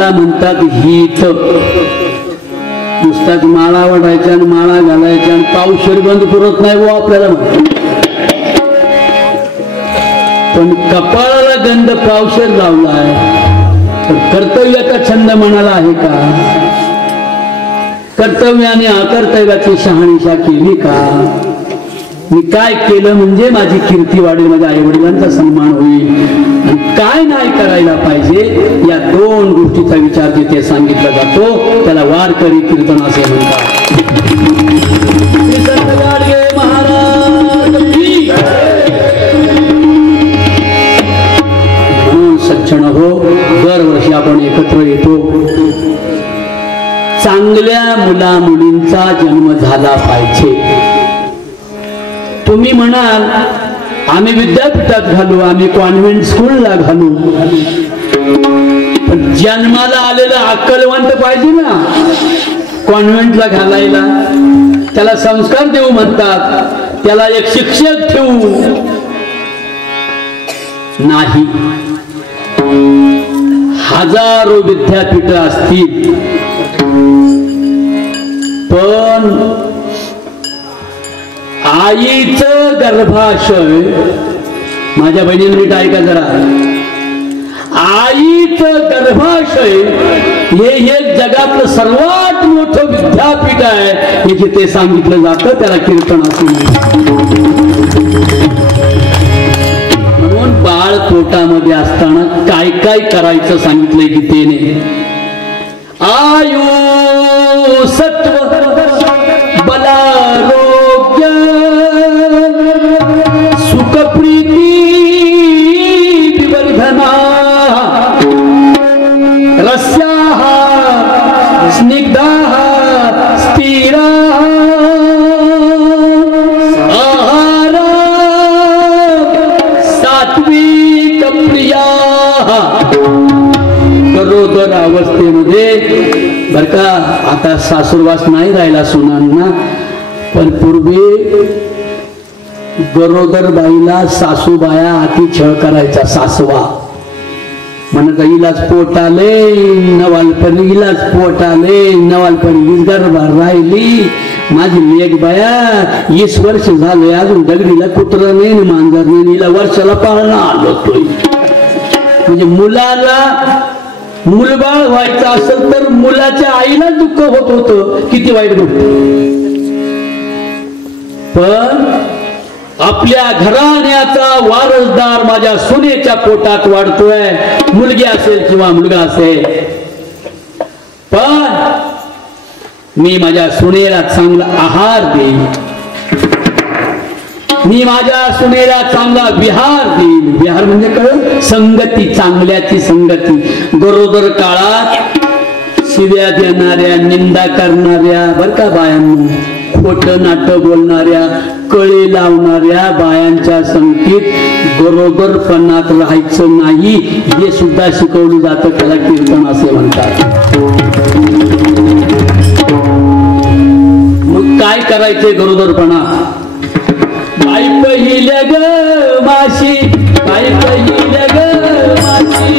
म्हणतात हित. नुसताच माळा वाढायच्या आणि माळा घालायच्या आणि पाऊस बंद पुरत नाही वो आपल्याला म्हणतात. पण कपाळाला गंध पावशेर लावलाय तर कर्तव्याचा छंद मनाला आहे का? कर्तव्याने अकर्तव्याची शहानिशा केली का? मी काय केलं म्हणजे माझी कीर्ती वाढेल, माझ्या आई वडिलांचा सन्मान होईल, काय नाही करायला पाहिजे या 2 गोष्टीचा विचार तिथे सांगितला जातो. त्याला वारकरी कीर्तन असे म्हणतात. सज्जन हो, दरवर्षी आपण एकत्र येतो. चांगल्या मुला मुलींचा जन्म झाला पाहिजे. तुम्ही म्हणाल आम्ही विद्यापीठात घालू, आम्ही कॉन्व्हेंट स्कूलला घालू, पण जन्माला आलेला अक्कलवंत पाहिजे ना कॉन्व्हेंटला घालायला. त्याला संस्कार देऊ म्हणतात. त्याला एक शिक्षक ठेवू नाही. हजारो विद्यापीठ असतील पण आईचं गर्भाशय, माझ्या बहिणीने नीट ऐका जरा, आईचं गर्भाशय हे एक जगातलं सर्वात मोठं विद्यापीठ आहे हे जिथे सांगितलं जातं त्याला कीर्तन असं म्हणून बाळ पोटामध्ये असताना काय काय करायचं सांगितलंय गीतेने. आयु सत्व बलारोग्य सुखप्रीती विवर्धना रस्याः स्निग्धाः स्थिराः आहार सात्विक प्रियाः. गरोदर अवस्थेमध्ये बर का, आता सासूरवास नाही राहिला सुनांना, पण पूर्वी गरोदर बाईला सासूबाया अति छळ करायचा. सासवा म्हणत इलाज पोट आले नवालपणी, इलाज पोट आले नवालपणी गर्भार राहिली माझी लेक बाया 20 वर्ष झाले अजून दगडीला कुत्र नाही मांजर नाही, हिला वर्षाला पाळणा आलो. म्हणजे मुलाला मुलबाळ व्हायचं असेल तर मुलाच्या आईला दुःख होत होतं. किती वाईट गोष्ट. पण आपल्या घराण्याचा वारसदार माझ्या सुनेच्या पोटात वाढतोय, मुलगी असेल किंवा मुलगा असेल, पण मी माझ्या सुनेला चांगला आहार देईन, मी माझ्या सुनेला चांगला विहार देईन. विहार म्हणजे कळ संगती, चांगल्याची संगती. गरोदर काळात शिव्या देणाऱ्या, निंदा करणाऱ्या बर का बायांना, खोटं नाटं बोलणाऱ्या, कळे लावणाऱ्या बायांच्या संगतीत गरोदरपणात राहायचं नाही हे सुद्धा शिकवलं जातं. त्याला कीर्तन असे म्हणतात. मग काय करायचे गरोदरपणा? बाई पहिल्या ग माशी, बाई पहिल्या ग माशी,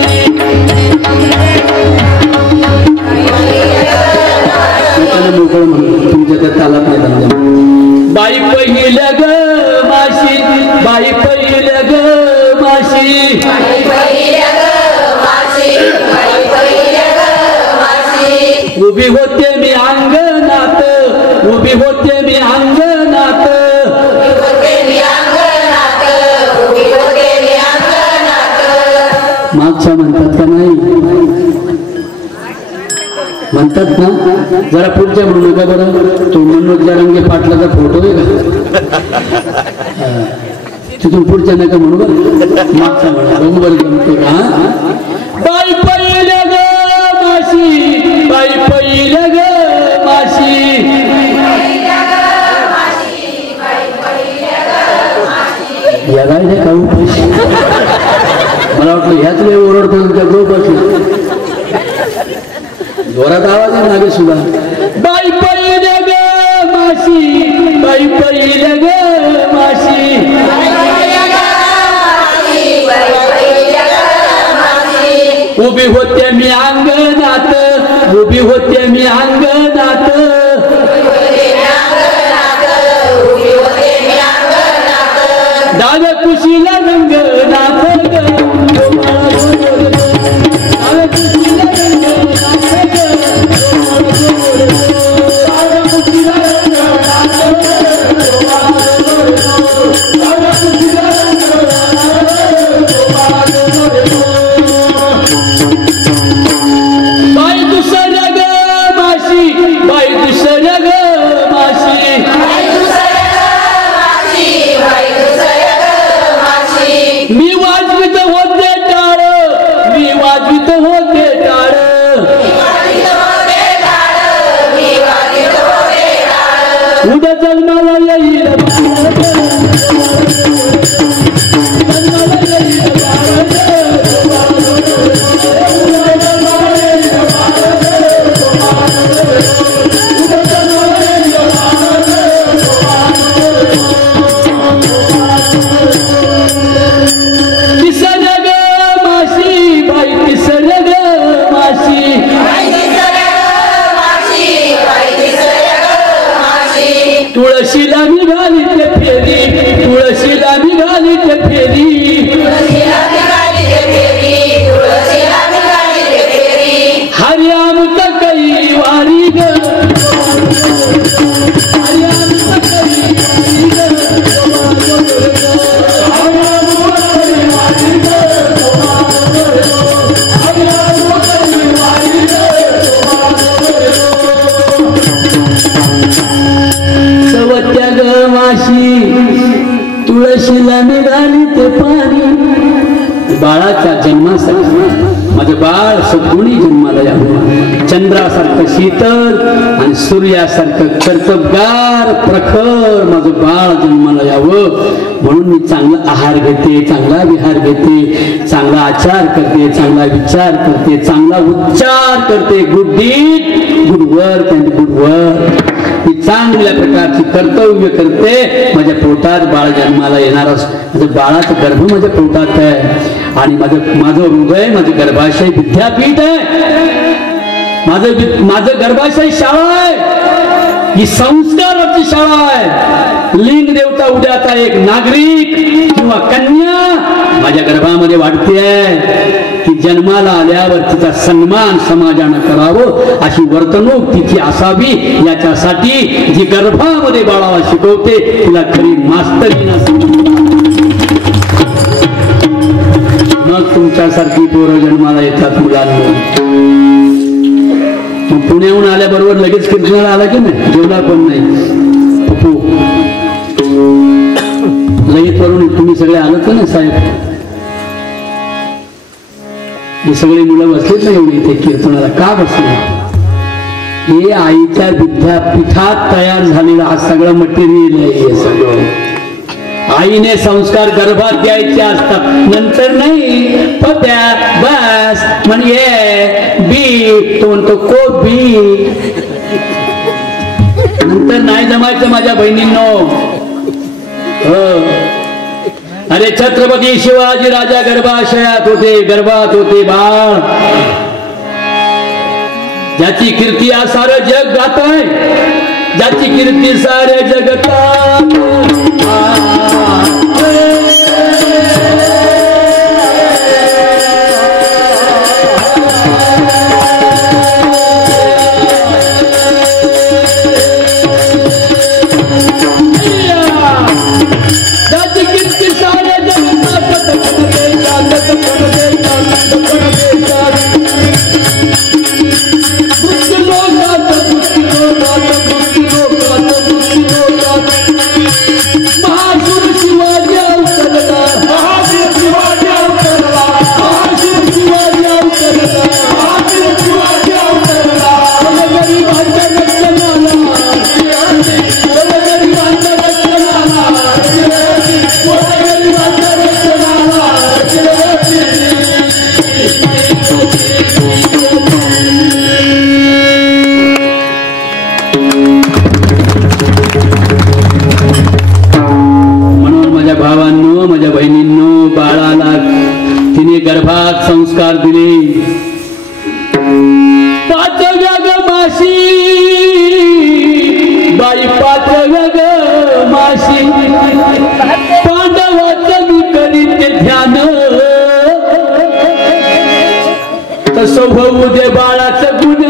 मोकळ म्हणतो तुमच्या त्या तालात नाही. बाई पहिल्या ग माशी, बाई पहिल्या ग माशी, उभी होते मी अंगणात, उभी होते मी अंगणात, मागच्या म्हणतात का नाही? म्हणतात ना. जरा पुढच्या म्हणू नका बरं. तो मनोज जरांगे पाटलाचा फोटो आहे का? तिथून पुढच्या नका म्हणू बरं, मागचा म्हणा बरोबर जमतो का? बाई पहिल्या ग माशी, बाई पहिल्या ग माशी, या गायच्या काऊ पैसे मला वाटलं ह्याच वेळ ओरडतो त्या गो बसला. जोरात आवाज आहे मागे सुद्धा. बाई पहिल्या ग माशी, बाई पहिल्या ग माशी, उभी होते मी अंगणात, उभी होते मी अंगणात, डाव्या कुशीला रंगनाथ, बाई दुसऱ्या ग माशी, बाई दुसऱ्या ग माशी, मी वाजवित होते टाळ, मी वाजवित होते टाळ, उद्या जन्माला येईल ते फेरी हरी आमचा काही वारी ग सवत्या ग माशी तुळशीला निघाली ते पाणी बाळाच्या जन्मासाठी माझं बाळ सद्गुणी जन्माला यावं चंद्रासारखं शीतल आणि सूर्यासारखं कर्तबगार प्रखर माझं बाळ जन्माला यावं म्हणून मी चांगला आहार घेते चांगला विहार घेते चांगला आचार करते चांगला विचार करते चांगला उच्चार करते good deed good work and good work ही चांगल्या प्रकारची कर्तव्य करते माझ्या पोटात बाळ जन्माला येणार माझ्या बाळाचं गर्भ माझ्या पोटात आहे आणि माझं हृदय माझं गर्भाशय विद्यापीठ आहे माझं गर्भाशय शाळा आहे ही संस्काराची शाळा आहे लिंग देवता उद्याचा एक नागरिक किंवा कन्या माझ्या गर्भामध्ये वाढते ती जन्माला आल्यावर तिचा सन्मान समाजानं करावं अशी वर्तणूक तिची असावी याच्यासाठी जी गर्भामध्ये बाळाला शिकवते तिला खरी मास्तरी मग तुमच्यासारखी पोरं जन्माला येतात मुलांना पुण्याहून आल्याबरोबर लगेच कीर्तनाला आला की नाही जेवला पण नाही लई करून तुम्ही सगळे आलात का नाही साहेब हे सगळे मुलं बसलेत ना एवढी इथे कीर्तनाला का बसले हे आईच्या विद्यापीठात तयार झालेलं हा सगळं मटेरियल आहे हे सगळं आईने संस्कार गर्भात द्यायचे असतात नंतर नाही पत्या बस म्हणजे बी तो म्हणतो को बी नंतर नाही जमायचं माझ्या बहिणींनो अरे छत्रपती शिवाजी राजा गर्भाशयात होते गर्भात होते बाळ ज्याची कीर्ती आज सारं जग गात आहे ज्याची कीर्ती साऱ्या जगतात गर्भात संस्कार दिले पाचव्या ग माशी बाई पाचव्या ग माशी पांडवाचं मी करीत ध्यान तसं होऊ दे बाळाचं गुण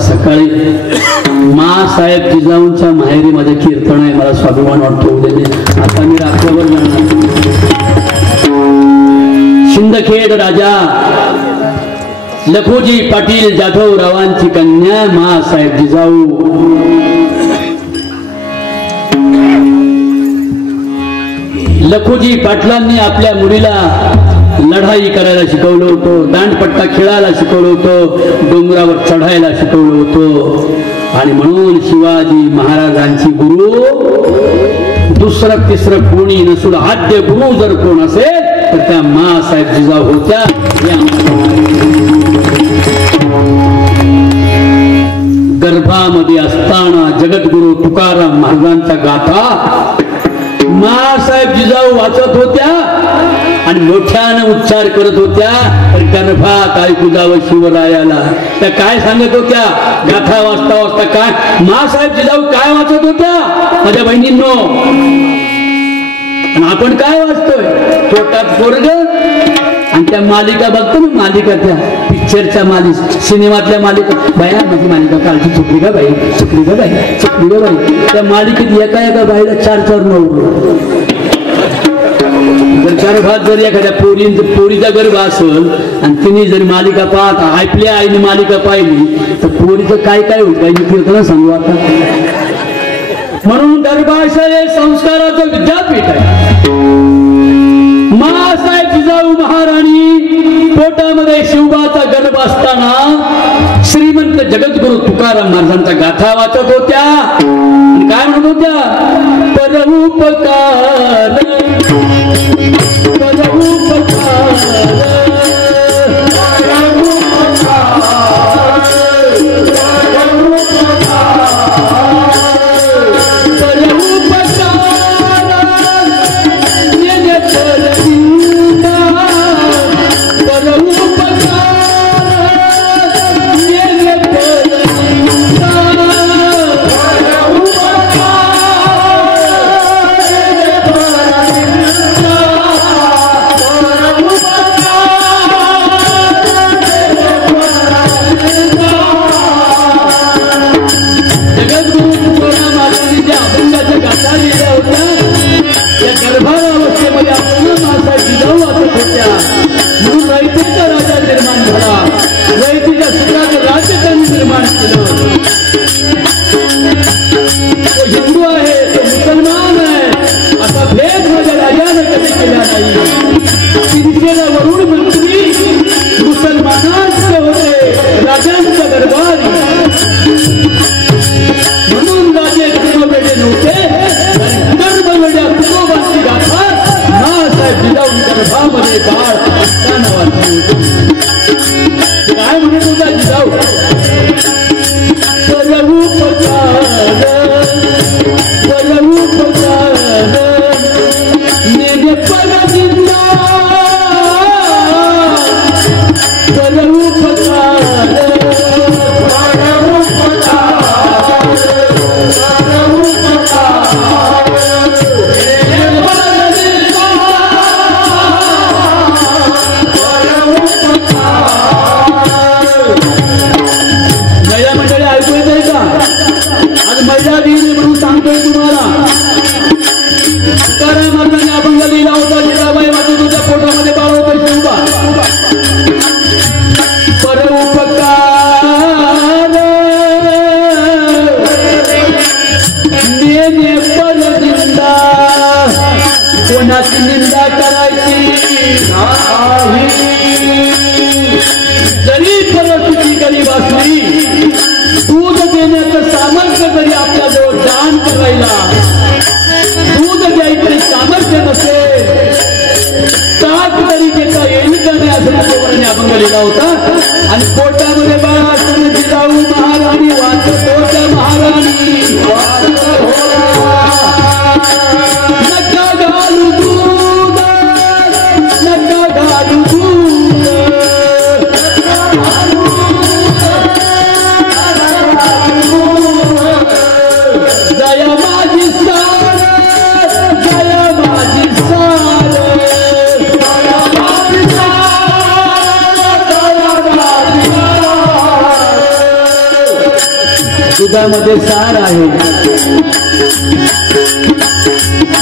सकाळी मासाहेब जिजाऊंच्या माहेरी माझं कीर्तन आहे मला स्वाभिमान वाटतो उद्या आता मी रात्रभर जाणार शिंदखेड राजा लखोजी पाटील जाधव रावांची कन्या मासाहेब जिजाऊ लखोजी पाटलांनी आपल्या मुलीला लढाई करायला शिकवलं होतं, दांडपट्टा खेळायला शिकवलं होतं, डोंगरावर चढायला शिकवलं होतं. आणि म्हणून शिवाजी महाराजांची गुरु दुसरं तिसरं कोणी नसून आद्य गुरु जर कोण असेल तर त्या माँसाहेब जिजाऊ होत्या. गर्भामध्ये असताना जगद्गुरु तुकाराम महाराजांचा गाथा माँसाहेब जिजाऊ वाचत होत्या आणि मोठ्यानं उच्चार करत होत्या. तर गर्भात ऐकू जावं शिवरायाला. त्या काय सांगत होत्या गाथा वाचता वाचता? काय माँसाहेब जिजाऊ काय वाचत होत्या माझ्या बहिणींनो? आणि आपण काय वाचतोय? पोटात पोरग. आणि त्या मालिका बघतो ना, मालिका त्या पिक्चरच्या मालिका, सिनेमातल्या मालिका. बाया माझी मालिका कालची चुकली का बाई, चुकली का बाई, चुकली का बाई. त्या मालिकेत एका एका बाईला 4-4 नवरे. जर गर्भात जर एखाद्या पोरीचा गर्भ असेल आणि तिने जर मालिका पाहत आपल्या आईने मालिका पाहिली तर पोरीचं काय काय होईल काही होतं ना, सांगू आता. म्हणून गर्भाशय हे संस्काराचं विद्यापीठ आहे. माँसाहेब जिजाऊ महाराणी पोटामध्ये शिवबाचा गर्भ असताना श्रीमंत जगद्गुरु तुकाराम महाराजांचा गाथा वाचत होत्या. काय म्हणत होत्या? परोपकार आणि पोटामध्ये बाळा जिजाऊ महाराणी वाचत होत्या. महाराणी नका घालू दूध, नका घालू दूध, जया माझी सार, जया माझी सार, दुधामध्ये सार आहे.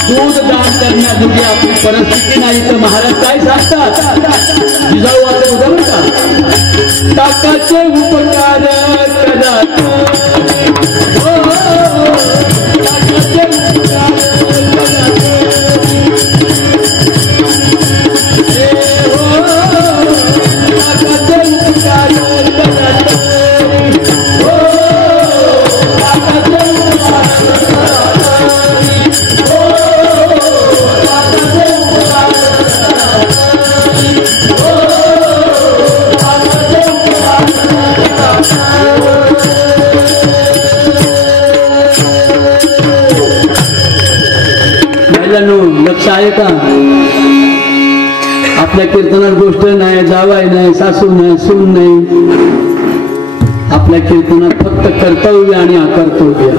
दूध दान करण्यासाठी आपली परिस्थिती नाही तर महाराज काय सांगतात? जिजाऊ आता उद्या म्हणतात ताकाचे उपकार करत, ताकाचे उपकार करत, लक्ष आहे का? आपल्या कीर्तनात गोष्ट नाही, जावाय नाही, सासू नाही, सून नाही. आपल्या कीर्तनात फक्त कर्तव्य आणि अकर्तव्य.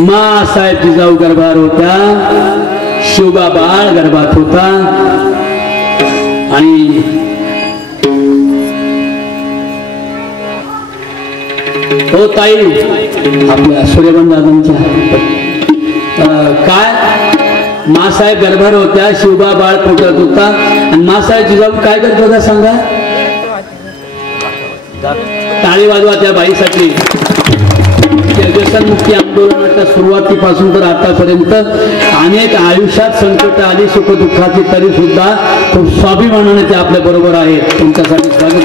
मा साहेब जिजाऊ गर्भात होत्या, शिवबा बाळ गर्भात होता आणि हो ताई आपल्या सूर्यबंध दादांच्या काय मासाहेब गर्भात होत्या, शिवबा बाळ पोटात होता आणि मासाहेब जिजाऊ काय करत होता सांगा? टाळी वाजवा त्या बाईसाठी. व्यसनमुक्ती आंदोलनाच्या सुरुवातीपासून तर आतापर्यंत अनेक आयुष्यात संकट आली, सुखदुःखाची, तरी सुद्धा खूप स्वाभिमानाने ते आपल्या बरोबर आहेत. तुमच्यासाठी स्वागत.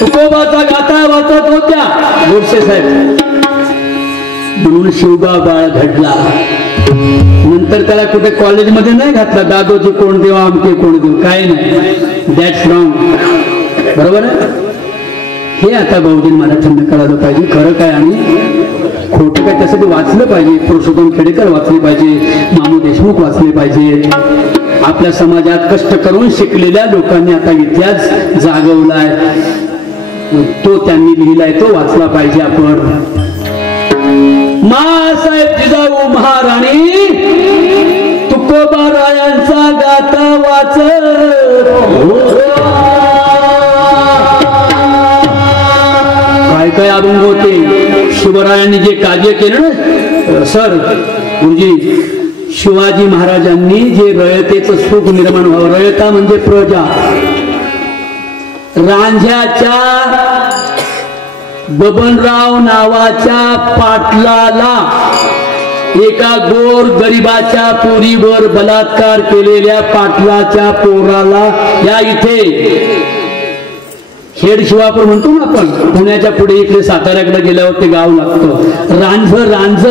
तुकोबाचा गाथा वाचत होत्या गोडसे साहेब, म्हणून शिवबा बाळ घडला. नंतर त्याला कुठे कॉलेजमध्ये नाही घातला, दादोजी कोण देव आमके कोण देव, काय नाही. That's wrong. बरोबर आहे. हे आता बहुजन मराठ्यांना कळालं पाहिजे खरं काय आणि खोटं काय. त्यासाठी वाचलं पाहिजे. पुरुषोत्तम खेडेकर वाचले पाहिजे, मामू देशमुख वाचले पाहिजे. आपल्या समाजात कष्ट करून शिकलेल्या लोकांनी आता इतिहास जागवलाय, तो त्यांनी लिहिलाय, तो वाचला पाहिजे आपण. मासाहेब जिजाऊ महाराणी तुकोबा रायांचा गाथा वाचत. काय काय अभंग होते. शिवरायांनी जे कार्य केलं ना सर गुरुजी, शिवाजी महाराजांनी जे रयतेचं सुख निर्माण व्हावं, रयता म्हणजे प्रजा, रांझ्याच्या बबनराव नावाच्या पाटलाला एका गोर गरिबाच्या पोरीवर बलात्कार केलेल्या पाटलाच्या पोराला, या इथे खेड शिवापूर म्हणतो ना आपण, पुण्याच्या पुढे इकडे साताऱ्याकडे गेल्यावर ते गाव लागतं रांझ.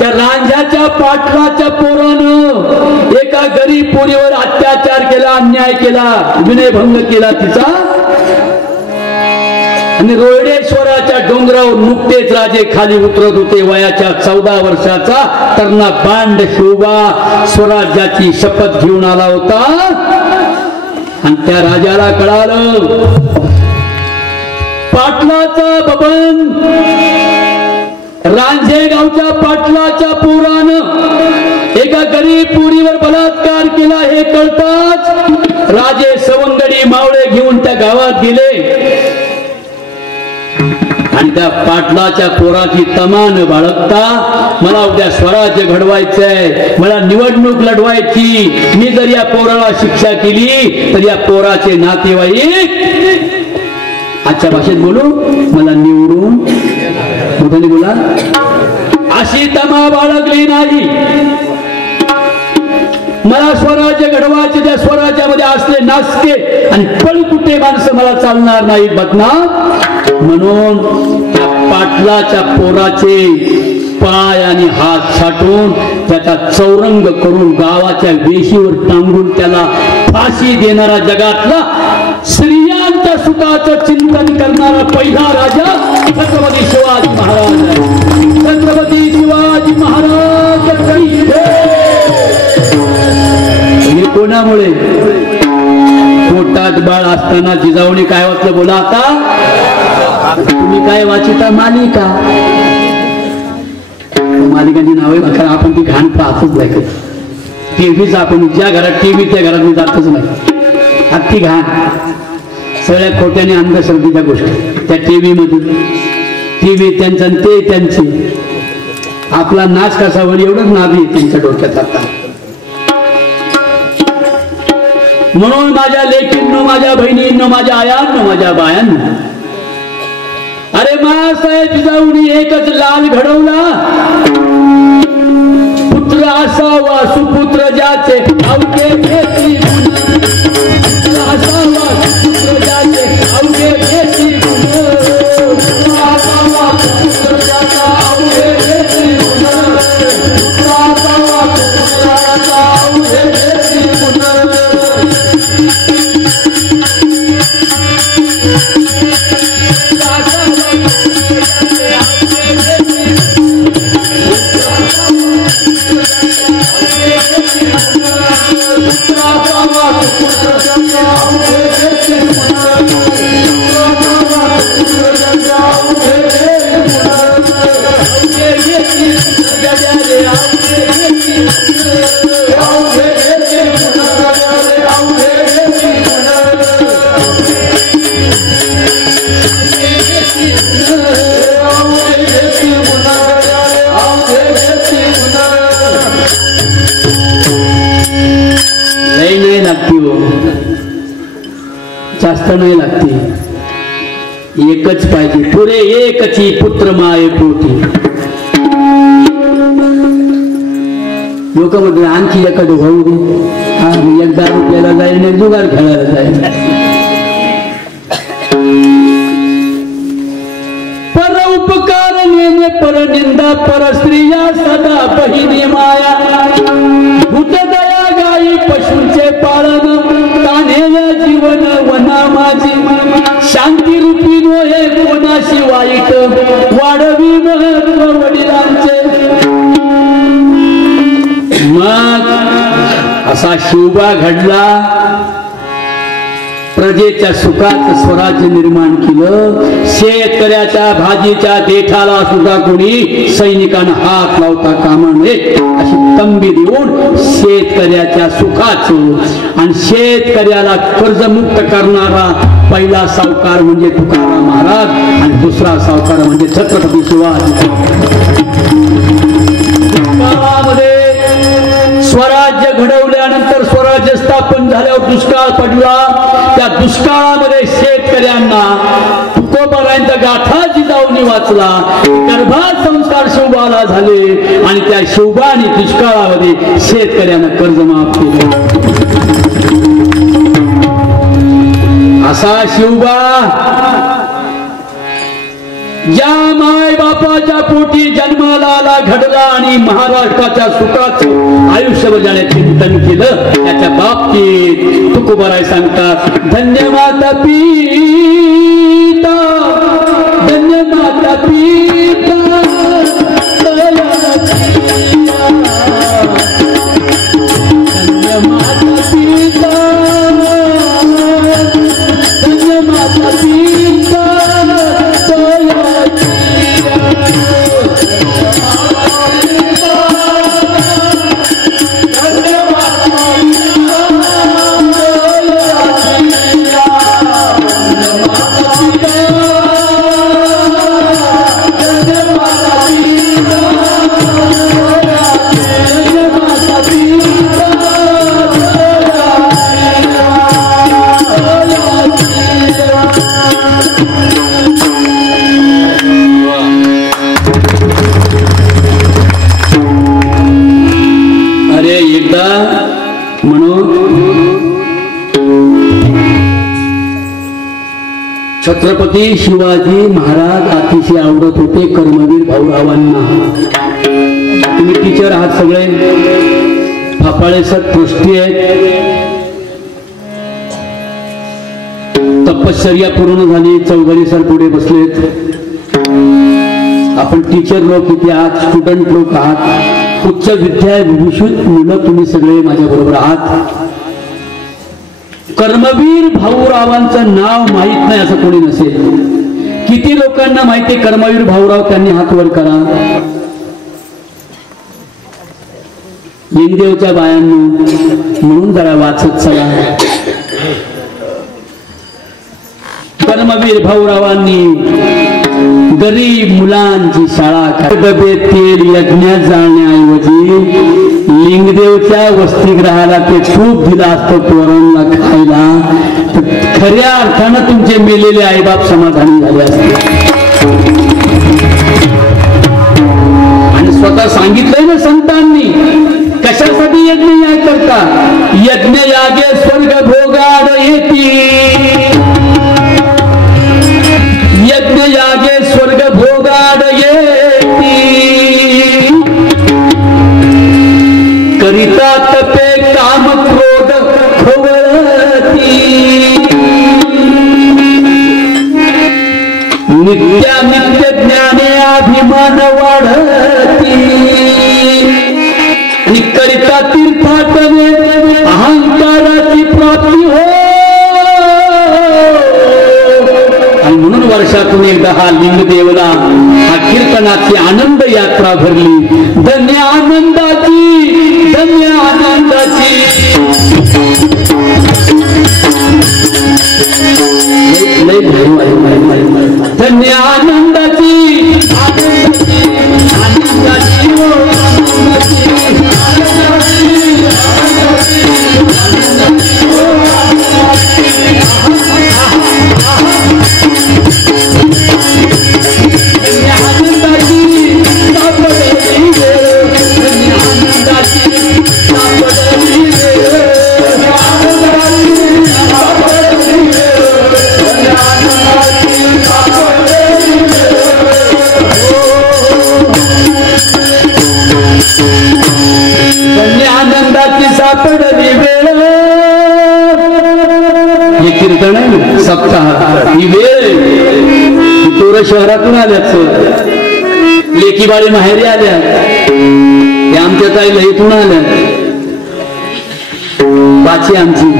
त्या रांझ्याच्या पाटलाच्या पोरानं एका गरीब पोरीवर अत्याचार केला, अन्याय केला, विनयभंग केला तिचा. आणि रोहिडेश्वराच्या डोंगरावर नुकतेच राजे खाली उतरत होते. वयाच्या 14 वर्षाचा तरणा बांड शिवबा स्वराज्याची शपथ घेऊन आला होता आणि त्या राजाला कळालं पाटलाचा बबन रांझे गावच्या पाटलाच्या पोरानं एका गरीब पोरीवर बलात्कार केला. हे कळताच राजे सवंगडी मावळे घेऊन त्या गावात गेले आणि त्या पाटलाच्या पोराची तमान बाळगता, मला उद्या स्वराज्य घडवायचंय, मला निवडणूक लढवायची, मी जर या पोराला शिक्षा केली तर या पोराचे नातेवाईक, आजच्या भाषेत बोलू, मला निवडून, मोठ्याने बोला, अशी तमा बाळगली नाही. मला स्वराज्य घडवायचे, त्या स्वराज्यामध्ये असले नासके आणि पळकुटे माणसं मला चालणार नाहीत बदनाम. म्हणून त्या पाटलाच्या पोराचे पाय आणि हात छाटून त्याचा चौरंग करून गावाच्या वेशीवर टांगून त्याला फाशी देणारा, जगातला स्त्रियांच्या सुखाचं चिंतन करणारा पहिला राजा छत्रपती शिवाजी महाराज. छत्रपती शिवाजी महाराज हे कोणामुळे? पोटात बाळ असताना जिजाऊने काय वाचलं बोला आता? तुम्ही काय वाचिता? मालिका. मालिकांची नावे कारण आपण ती घाण पाहतच नाही. टीव्हीच आपण ज्या घरात टीव्ही त्या घरात मी जातच नाही. अख्खी घाण, सगळ्या खोट्याने अंधश्रद्धेच्या गोष्टी त्या टीव्ही मधून. टीव्ही त्यांचा ते त्यांचे, आपला नाश कसा होईल एवढंच नादी त्यांच्या डोक्यात आता. म्हणून माझ्या लेकींनो, माझ्या बहिणींनो, माझ्या आयांनो, माझ्या बायांनो, अरे मासाहेब जिजाऊनी एकच लाल घडवला, पुत्र असावा सुपुत्र ज्याचे अवघे घेतली गुण, पुत्र असावा सुपुत्र ज्याचे अवघे घेतली गुण, पुत्र असावा सुपुत्र ज्याचा अवघे घेतली गुण, पुत्र असावा सुपुत्राचा अवघे घेतली गुण. जास्त नाही लागते, एकच पाहिजे. पुरे एकची पुत्र माये पोटी. लोक म्हणतात आणखी एखादं भाऊ दे. हा, एकदा रुपयाला जाईल, एक जुगार खेळायला जाईल. पर उपकार नेने पर निंदा पर स्त्रिया सदा बहिणी माया. भूतदया गाई पशूंचे पालन तान्हेया जीवन वना माझी. शांती रूपी नोहे कोणाशी वाईट वाढवी महत्व वडिलांचे. मग असा शिवबा घडला, प्रजेच्या सुखात स्वराज्य निर्माण केलं. शेतकऱ्याच्या भाजीच्या देठाला सुद्धा कोणी सैनिकांना हात लावता कामा नये अशी तंबी देऊन शेतकऱ्याच्या सुखाचं आणि शेतकऱ्याला कर्जमुक्त करणारा पहिला सावकार म्हणजे तुकाराम महाराज आणि दुसरा सावकार म्हणजे छत्रपती शिवाजी. स्वराज्य घडवल्यानंतर स्वराज्य स्थापन झाल्यावर दुष्काळ पडला. त्या दुष्काळामध्ये शेतकऱ्यांना तुकोबारायांच्या गाथा जिजाऊनी वाचला. गर्भात संस्कार शिवबाला झाले आणि त्या शिवबाने दुष्काळामध्ये शेतकऱ्यांना कर्ज माफ केले. असा शिवबा ज्या माय बापाच्या पोटी जन्माला आला, घडला आणि महाराष्ट्राच्या सुखाचं आयुष्य जगण्याचे चिंतन केलं, त्याच्या बाबतीत तुकोबाराय सांगतात, धन्य माता पिता, धन्य माता पिता, धन्य माता पिता, धन्य माता पिता. छत्रपती शिवाजी महाराज अतिशय आवडत होते कर्मवीर भाऊरावांना. तुम्ही टीचर आहात सगळे, फापाळे सर ट्रस्टी आहेत. तपश्चर्या पूर्ण झाली, चौघरी सर पुढे बसलेत. आपण टीचर लोक इथे आहात, स्टुडंट लोक आहात, उच्च विद्याविभूषित मुलं तुम्ही सगळे माझ्या बरोबर आहात. कर्मवीर भाऊरावांचं नाव माहित नाही असं कोणी नसेल. किती लोकांना माहिती कर्मवीर भाऊराव? त्यांनी हात वर करा. लिंगदेवच्या बायांनो, म्हणून जरा वाचत चला. कर्मवीर भाऊरावांनी गरीब मुलांची शाळा डबे तेल यज्ञात जाण्याऐवजी लिंगदेवच्या वसतिगृहाला ते तूप दिलं असतं पोरांना खायला, तर खऱ्या अर्थानं तुमचे मेलेले आईबाप समाधानी झाले असते. आणि स्वतः सांगितलंय ना संतांनी, कशासाठी यज्ञ या करता? यज्ञ यागे स्वर्ग भोगाड येती, यज्ञ यागे स्वर्ग भोगाड येती, करिता तपे काम क्रोध खोवळती, नित्यानित्य ज्ञाने अभिमान वाढती, आणि करिता तीर्थाटने अहंकाराची प्राप्ती हो. आणि म्हणून वर्षातून एकदा हा लिंगदेवला हा कीर्तनाची आनंद यात्रा भरली. धन्य आनंदाची, धन्य आनंदाची, धन्य आनंदाची, आनंदाची, आनंदाची, आनंदाची, सापडली वेळ, हे कीर्तन आहे सप्ताह, ही वेळ. तोर शहरातून आल्याच, लेकीबाळी माहेरी आल्या, ते आमच्या ताई लईतून आल्या, बाची आमची.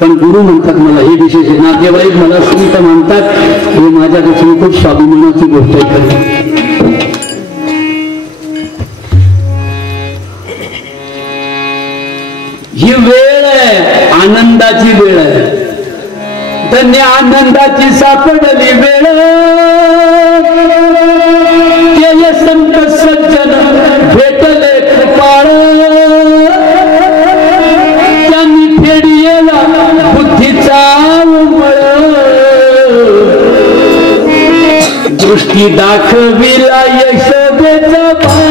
पण गुरु म्हणतात मला, हे विशेष आहे. नातेवाईक मला संत म्हणतात, हे माझ्यापासून खूप स्वाभिमानाची गोष्ट आहे. ही वेळ आहे, आनंदाची वेळ आहे. धन्य आनंदाची सापडली वेळ, ते संत सज्जन भेटले कृपाळ, त्यांनी फेडियेला बुद्धीचा उमळ, दृष्टी दाखविला यशोदेचा बाळ,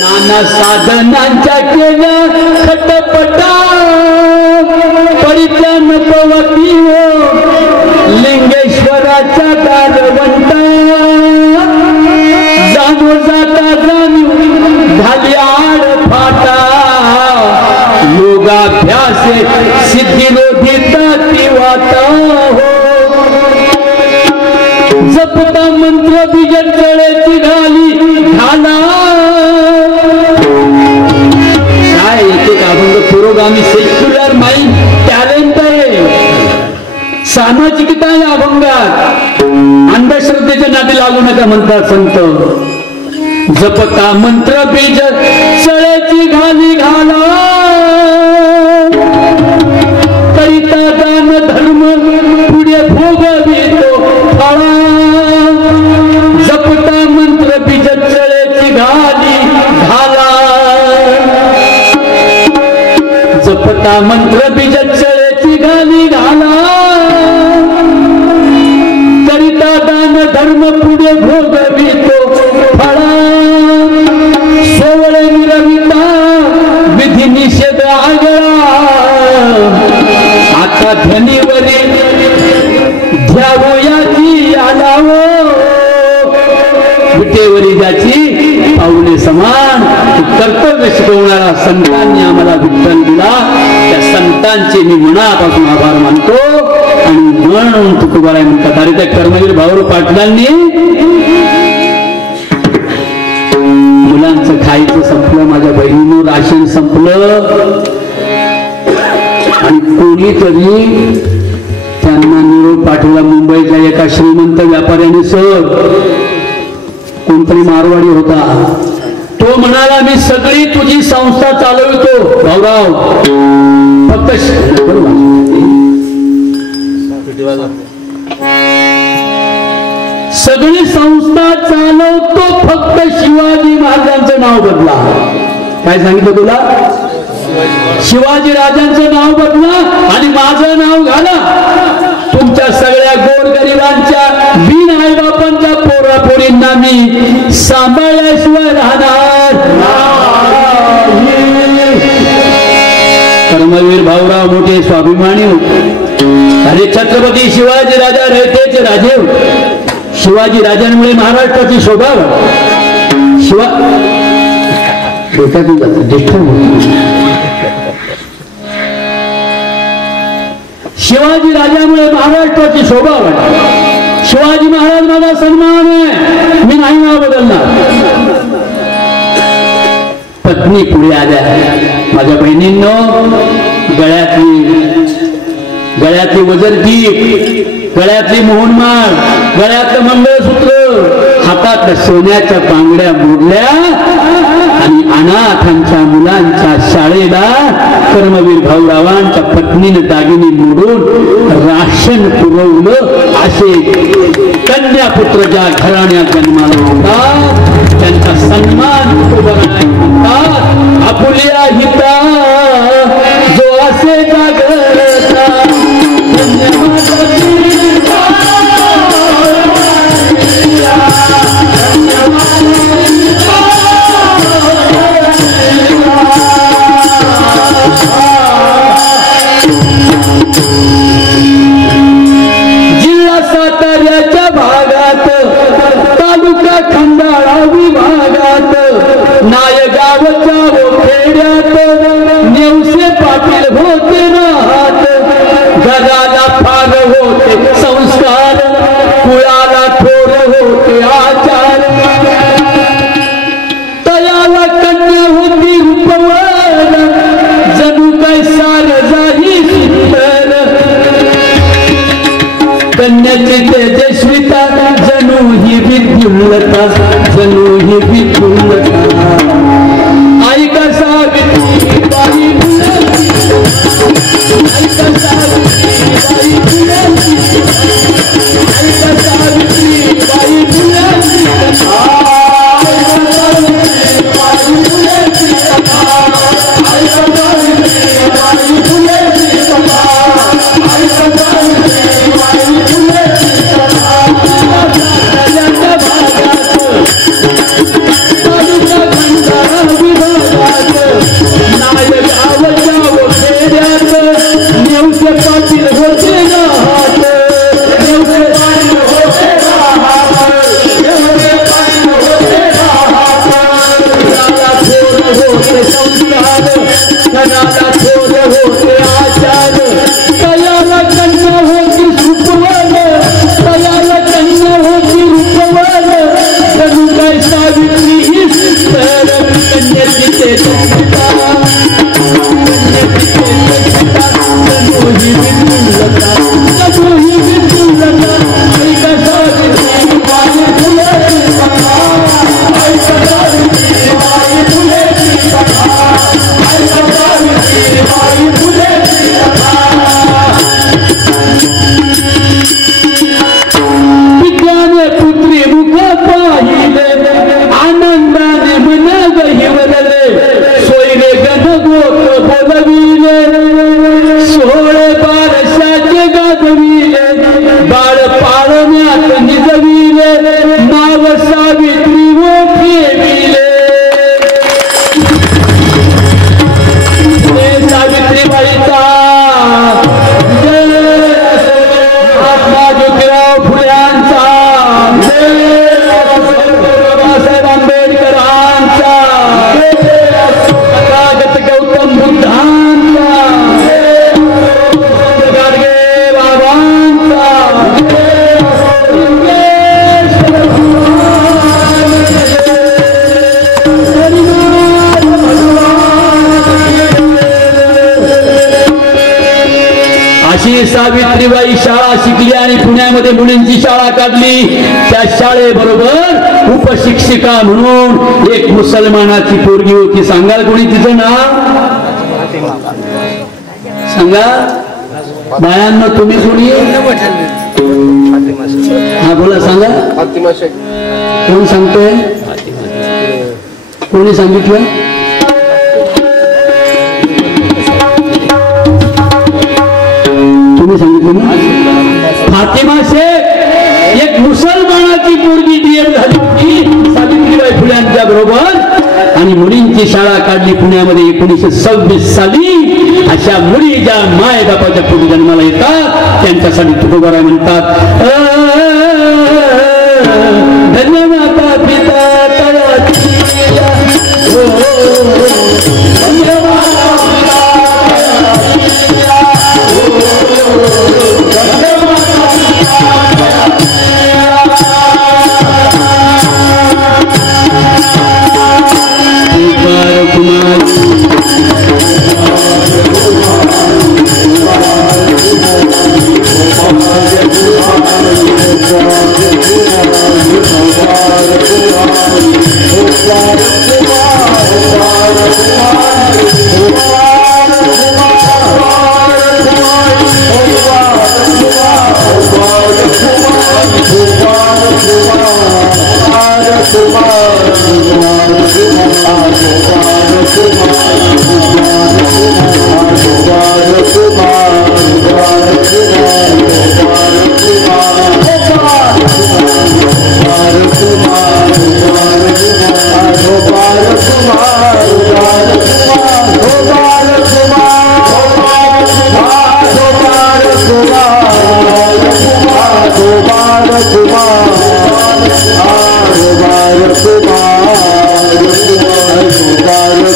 नाना साधनांच्या केल्या खटपटा, परित्यान पवती लिंगेश्वराच्या दारवंटा, जाणू जाता जाणू झाली आड फाटा, योगाभ्यासे सिद्धिरोधिता ती वाटा हो, जपता मंत्र बीज जळेची घाली घाला. काय एक अभंग पुरोगामी सेक्युलर माइंड टॅलेंट आहे, सामाजिकता आहे अभंगात. अंधश्रद्धेच्या नादी लागू नका म्हणतात संत. जपता मंत्र बीज जळेची घाली घाला, करिता दान धर्म पुढे भोगवितो फळा, जपता मंत्र बीज जळेची घाली घाला, जपता मंत्र बीज जळेची घाली घाला, करिता दान धर्म पुढे भोगवितो फळा, सोवळे मिरविता विधी निषेध आगळा, आता धनीवरी ध्यावयाची आलावो, विटेवरी ज्याची पाऊले समान, कर्तव्य शिकवणारा संतांनी आम्हाला विठ्ठल दिला. त्या संतांचे मी मनापासून आभार मानतो. आणि म्हणून तुकोबाराय म्हणतात, अरे त्या कर्मवीर भाऊ पाटलांनी मुलांचं खायचं संपलं, माझ्या बहिणीनं राशन संपलं, आणि कोणीतरी त्यांना निरोप पाठवला. मुंबईच्या एका श्रीमंत व्यापाऱ्याने, सर कोणतरी मारवाडी होता, तो म्हणाला मी सगळी तुझी संस्था चालवितो भाऊराव, फक्त सगळी संस्था चालवतो, फक्त शिवाजी महाराजांचं नाव बदला. काय सांगितलं तुला? शिवाजी राजांचं नाव बदला आणि माझं नाव घाला. तुमच्या सगळ्या गोरगरिबांच्या बिन आईबापांच्या पोरापोरींना मी सांभाळल्याशिवाय राहणार. कर्मवीर भाऊराव मोठे स्वाभिमानी होते. अरे छत्रपती शिवाजी राजा रयतेचे राजे होते. शिवाजी राजांमुळे महाराष्ट्राची शोभा शिवा डोक्यातून जातं डिस्टर्ब होत. शिवाजी राजामुळे महाराष्ट्राची शोभा वाढली. शिवाजी महाराज माझा सन्मान आहे, मी नाही नाव बदलणार. पत्नी पुढे आल्या. माझ्या बहिणींनो, गळ्यातली वजरकी, गळ्यातली मोहनमाळ, गळ्यातलं मंगळसूत्र, हातात सोन्याच्या बांगड्या मोडल्या आणि अनाथांच्या मुलांच्या शाळेला कर्मवीर भाऊरावांच्या पत्नीने दागिने मोडून राशन पुरवलं. असे कन्यापुत्र ज्या घराण्यात जन्माला होता त्यांचा सन्मान म्हणतात. आपुलिया हिता जो असे जागता खेड्यात नेवसे पाटील होते राहत घराला फार होते संस्कार कुळाला थोर होते आचार तयाला कन्या होती रूपवर जणू काय सार जाही सुंदर कन्याची तेजस्विता जणू ही विद्युल्लता जणू ही विद्युल्लता ऐका सावित्री बाई फुले ऐका सावित्री बाई फुले ऐका सावित्री बाई फुले सावित्रीबाई शाळा शिकली आणि पुण्यामध्ये मुलींची शाळा काढली त्या शाळेबरोबर उपशिक्षिका म्हणून एक मुसलमानाची पोरगी होती सांगाल कोणी तिचं नाव सांगा बायांना तुम्ही कोणी हा बोला सांगा कोण सांगतोय कोणी सांगितलं सांगितलं ना फातिमा शेख एक मुसलमानाची पोरगी डीएड झाली होती सावित्रीबाई फुल्यांच्या बरोबर आणि मुलींची शाळा काढली पुण्यामध्ये 1926 साली अशा मुली ज्या माय बापाच्या पोटी जन्माला येतात त्यांच्यासाठी तुकोबाराय म्हणतात धन्यवाद पिता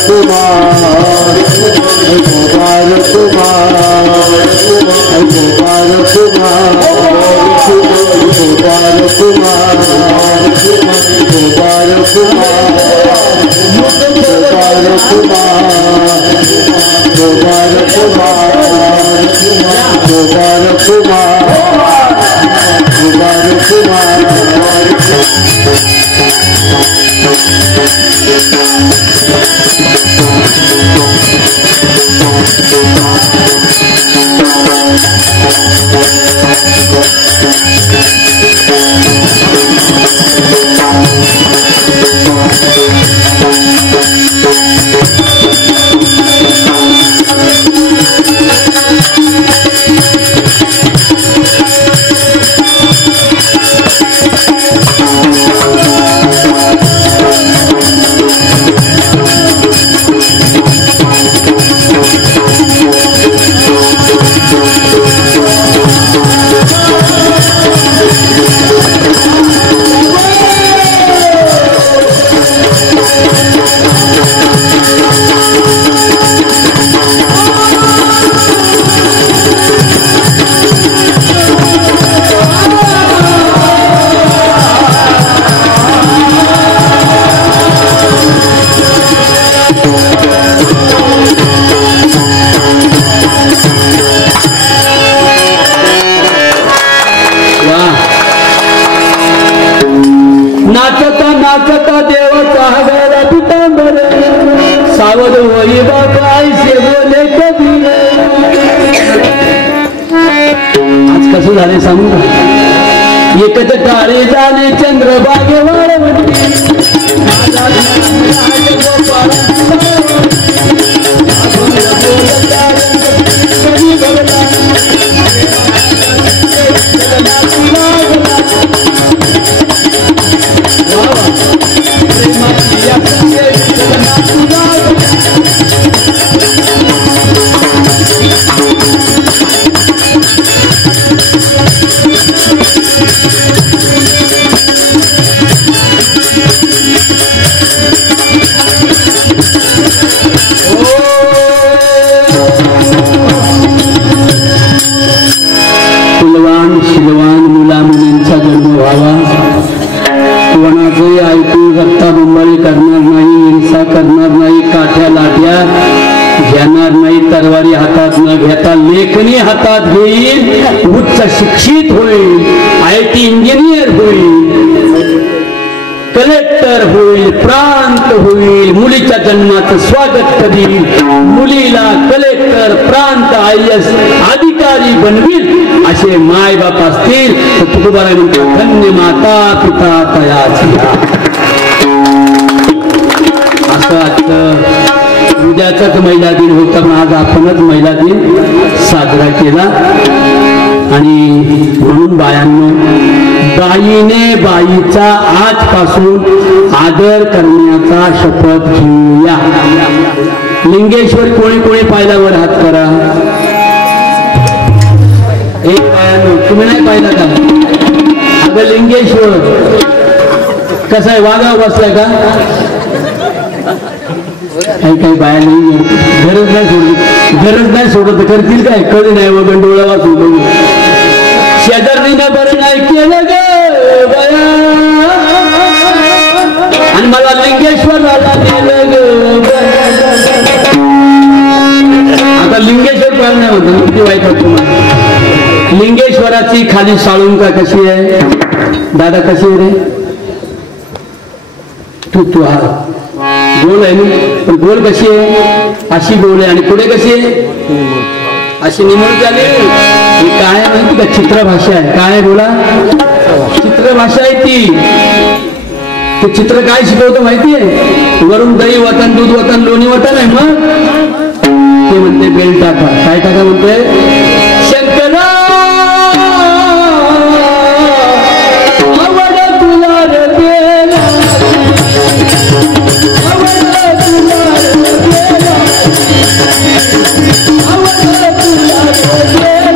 कुमार नाचता नाचता देवाचा हगाला पितांबर सावध होई बाबा ऐसे बोले कबीर. आज कसं झाले सांगू का? एकच काळे जाणे चंद्रभागे वाळवंटी शिलवान मुला मुलींचा जन्म व्हावा. कोणाचंही ऐकून रक्ता बंबाळी करणार नाही, हिंसा करणार नाही, काठ्या लाठ्या घेणार नाही, तरवारी हातात न घेता लेखणी हातात घेईल, उच्च शिक्षित होईल, IT इंजिनियर होईल, कलेक्टर होईल, प्रांत होईल, मुलीच्या जन्माचं स्वागत करील, मुलीला कलेक्टर प्रांत IAS अधिकारी बनवील असे माय बाप असतील तर तुकोबाराय म्हणतो धन्य माता पिता तयाची. असं आजचं उद्याचाच महिला दिन होता पण आज आपणच महिला दिन साजरा केला. आणि म्हणून बायांनो, बाईने बाईचा आजपासून आदर करण्याचा शपथ घेऊया. लिंगेश्वर कोणी कोणी पाहिला वर हात करा. एक बायानो, तुम्ही नाही पाहिला का? अगं लिंगेश्वर कसा आहे, वागा बसलाय का? काही बाया नाही, गरज नाही सोडली, गरज नाही सोडत करतील काय? कधी नाही वगैरे डोळा वाचून बघू. शेजारीनं बरं नाही केलं ग बया आणि मला लिंगेश्वराला नेलं ग. आता लिंगेश्वर पाहिलं नाही होतं, किती वाईट होत तुम्हाला. लिंगेश्वराची खाली साळुंका कशी आहे दादा, कशी आहे रे? तू हा गोल आहे ना, पण गोल कशी आहे? अशी गोल आहे. आणि पुढे कशी आहे? अशी निमून झाली. ही काय आहे माहिती का? चित्रभाषा आहे. काय बोला? चित्रभाषा आहे ती. ते चित्र काय शिकवतं माहितीये? वरून दही वतन, दूध वतन, लोणी वतन आहे. मग ते म्हणते बेल टाका. काय टाका म्हणते? शंकरा आवड तुला रे बेला, आवड तुला रे बेला, आवड तुला रे बेला.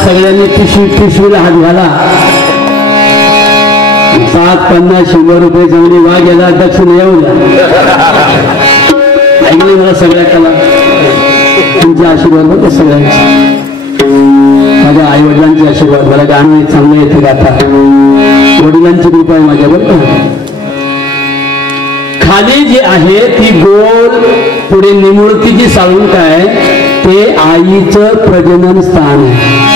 सगळ्यांनी पिशवीला हात घाला. 50-100 रुपये चांगली वाघ याला दक्षिण येऊ द्या. ऐकले मला सगळ्या कला तुमचे आशीर्वाद होते सगळ्यांचे. माझ्या आई वडिलांचे आशीर्वाद. मला गाणं चांगलं येते गाता. वडिलांची कृपा आहे माझ्यावर. खाली जी आहे ती गोल पुढे निमुळती जी साळुंका आहे ते आईचं प्रजनन स्थान आहे.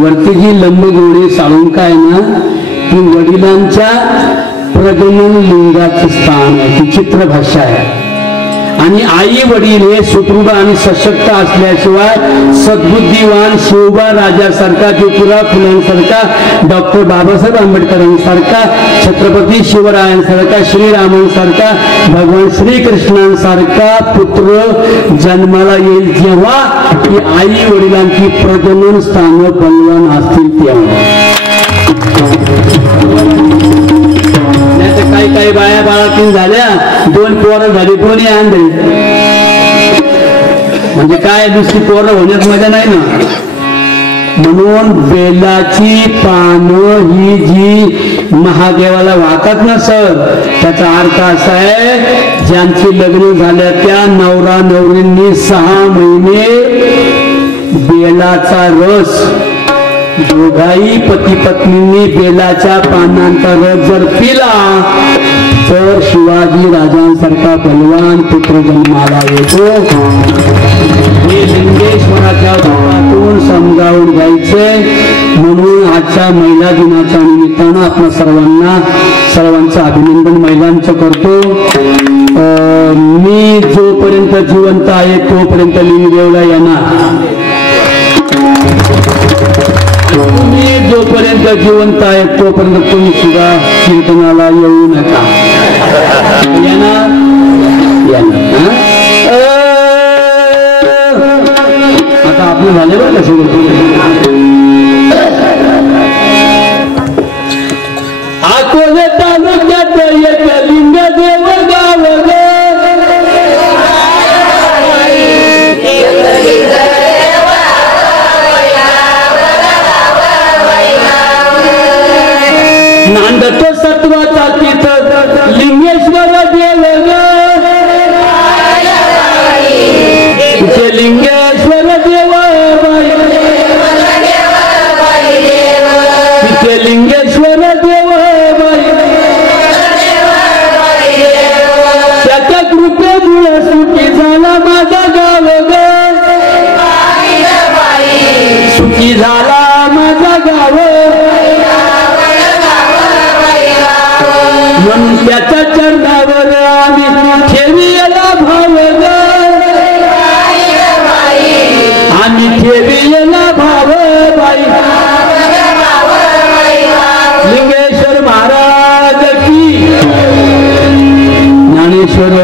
वरती जी लंबगोळी साळुंका आहे ना ती वडिलांच्या प्रजनन लिंगाचं स्थान आहे. ती चित्र भाषा आहे. आणि आई वडील हे सुदृढ आणि सशक्त असल्याशिवाय सद्बुद्धिवान शिवबा राजासारखा, ज्योतिराव फुलेंसारखा, डॉक्टर बाबासाहेब आंबेडकरांसारखा, छत्रपती शिवरायांसारखा, श्रीरामांसारखा, भगवान श्रीकृष्णांसारखा पुत्र जन्माला येईल जेव्हा की आई वडिलांची प्रजनन स्थान बलवान असतील तेव्हा. काही काही बाया बाळातीन झाल्या, 2 पोरं झाली, कोणी आणले म्हणजे काय दुसरी पोरं होण्यात मजा नाही ना. म्हणून बेलाची पानं ही जी महादेवाला वाहतात ना सर, त्याचा अर्थ असा आहे ज्यांची लग्न झाल्या त्या नवरा नवरींनी 6 महिने बेलाचा रस, दोघाही पती पत्नींनी बेलाच्या पानांचा रस जर पिला तर शिवाजी राजांसारखा बलवान पुत्र जन्माला येतो. हे लिंगेश्वराच्या भावातून समजावून घ्यायचे. म्हणून आजच्या महिला दिनाच्या निमित्तानं आपण सर्वांचं अभिनंदन महिलांचं करतो. मी जोपर्यंत जिवंत आहे तोपर्यंत लिंगदेवला येणार. तुम्ही जोपर्यंत जिवंत आहे तोपर्यंत तुम्ही सुद्धा कीर्तनाला येऊ नका. येणार आता आपलं झाले बरं कसे अकोले तालुक्यात एक लिंगदेव गाव नांदतो सत्वाचा तिथं लिंगेश्वर देव तिथे लिंगेश्वर देव तिथे लिंगेश्वर देव त्याच्या कृपेमुळे सुखी झाला माझा गाव सुखी झाला माझा गाव. म्हणून त्याच्या चरणावर आम्ही ठेवीला भाव आम्ही ठेवीला भाव बाई. लिंगेश्वर महाराज की, ज्ञानेश्वर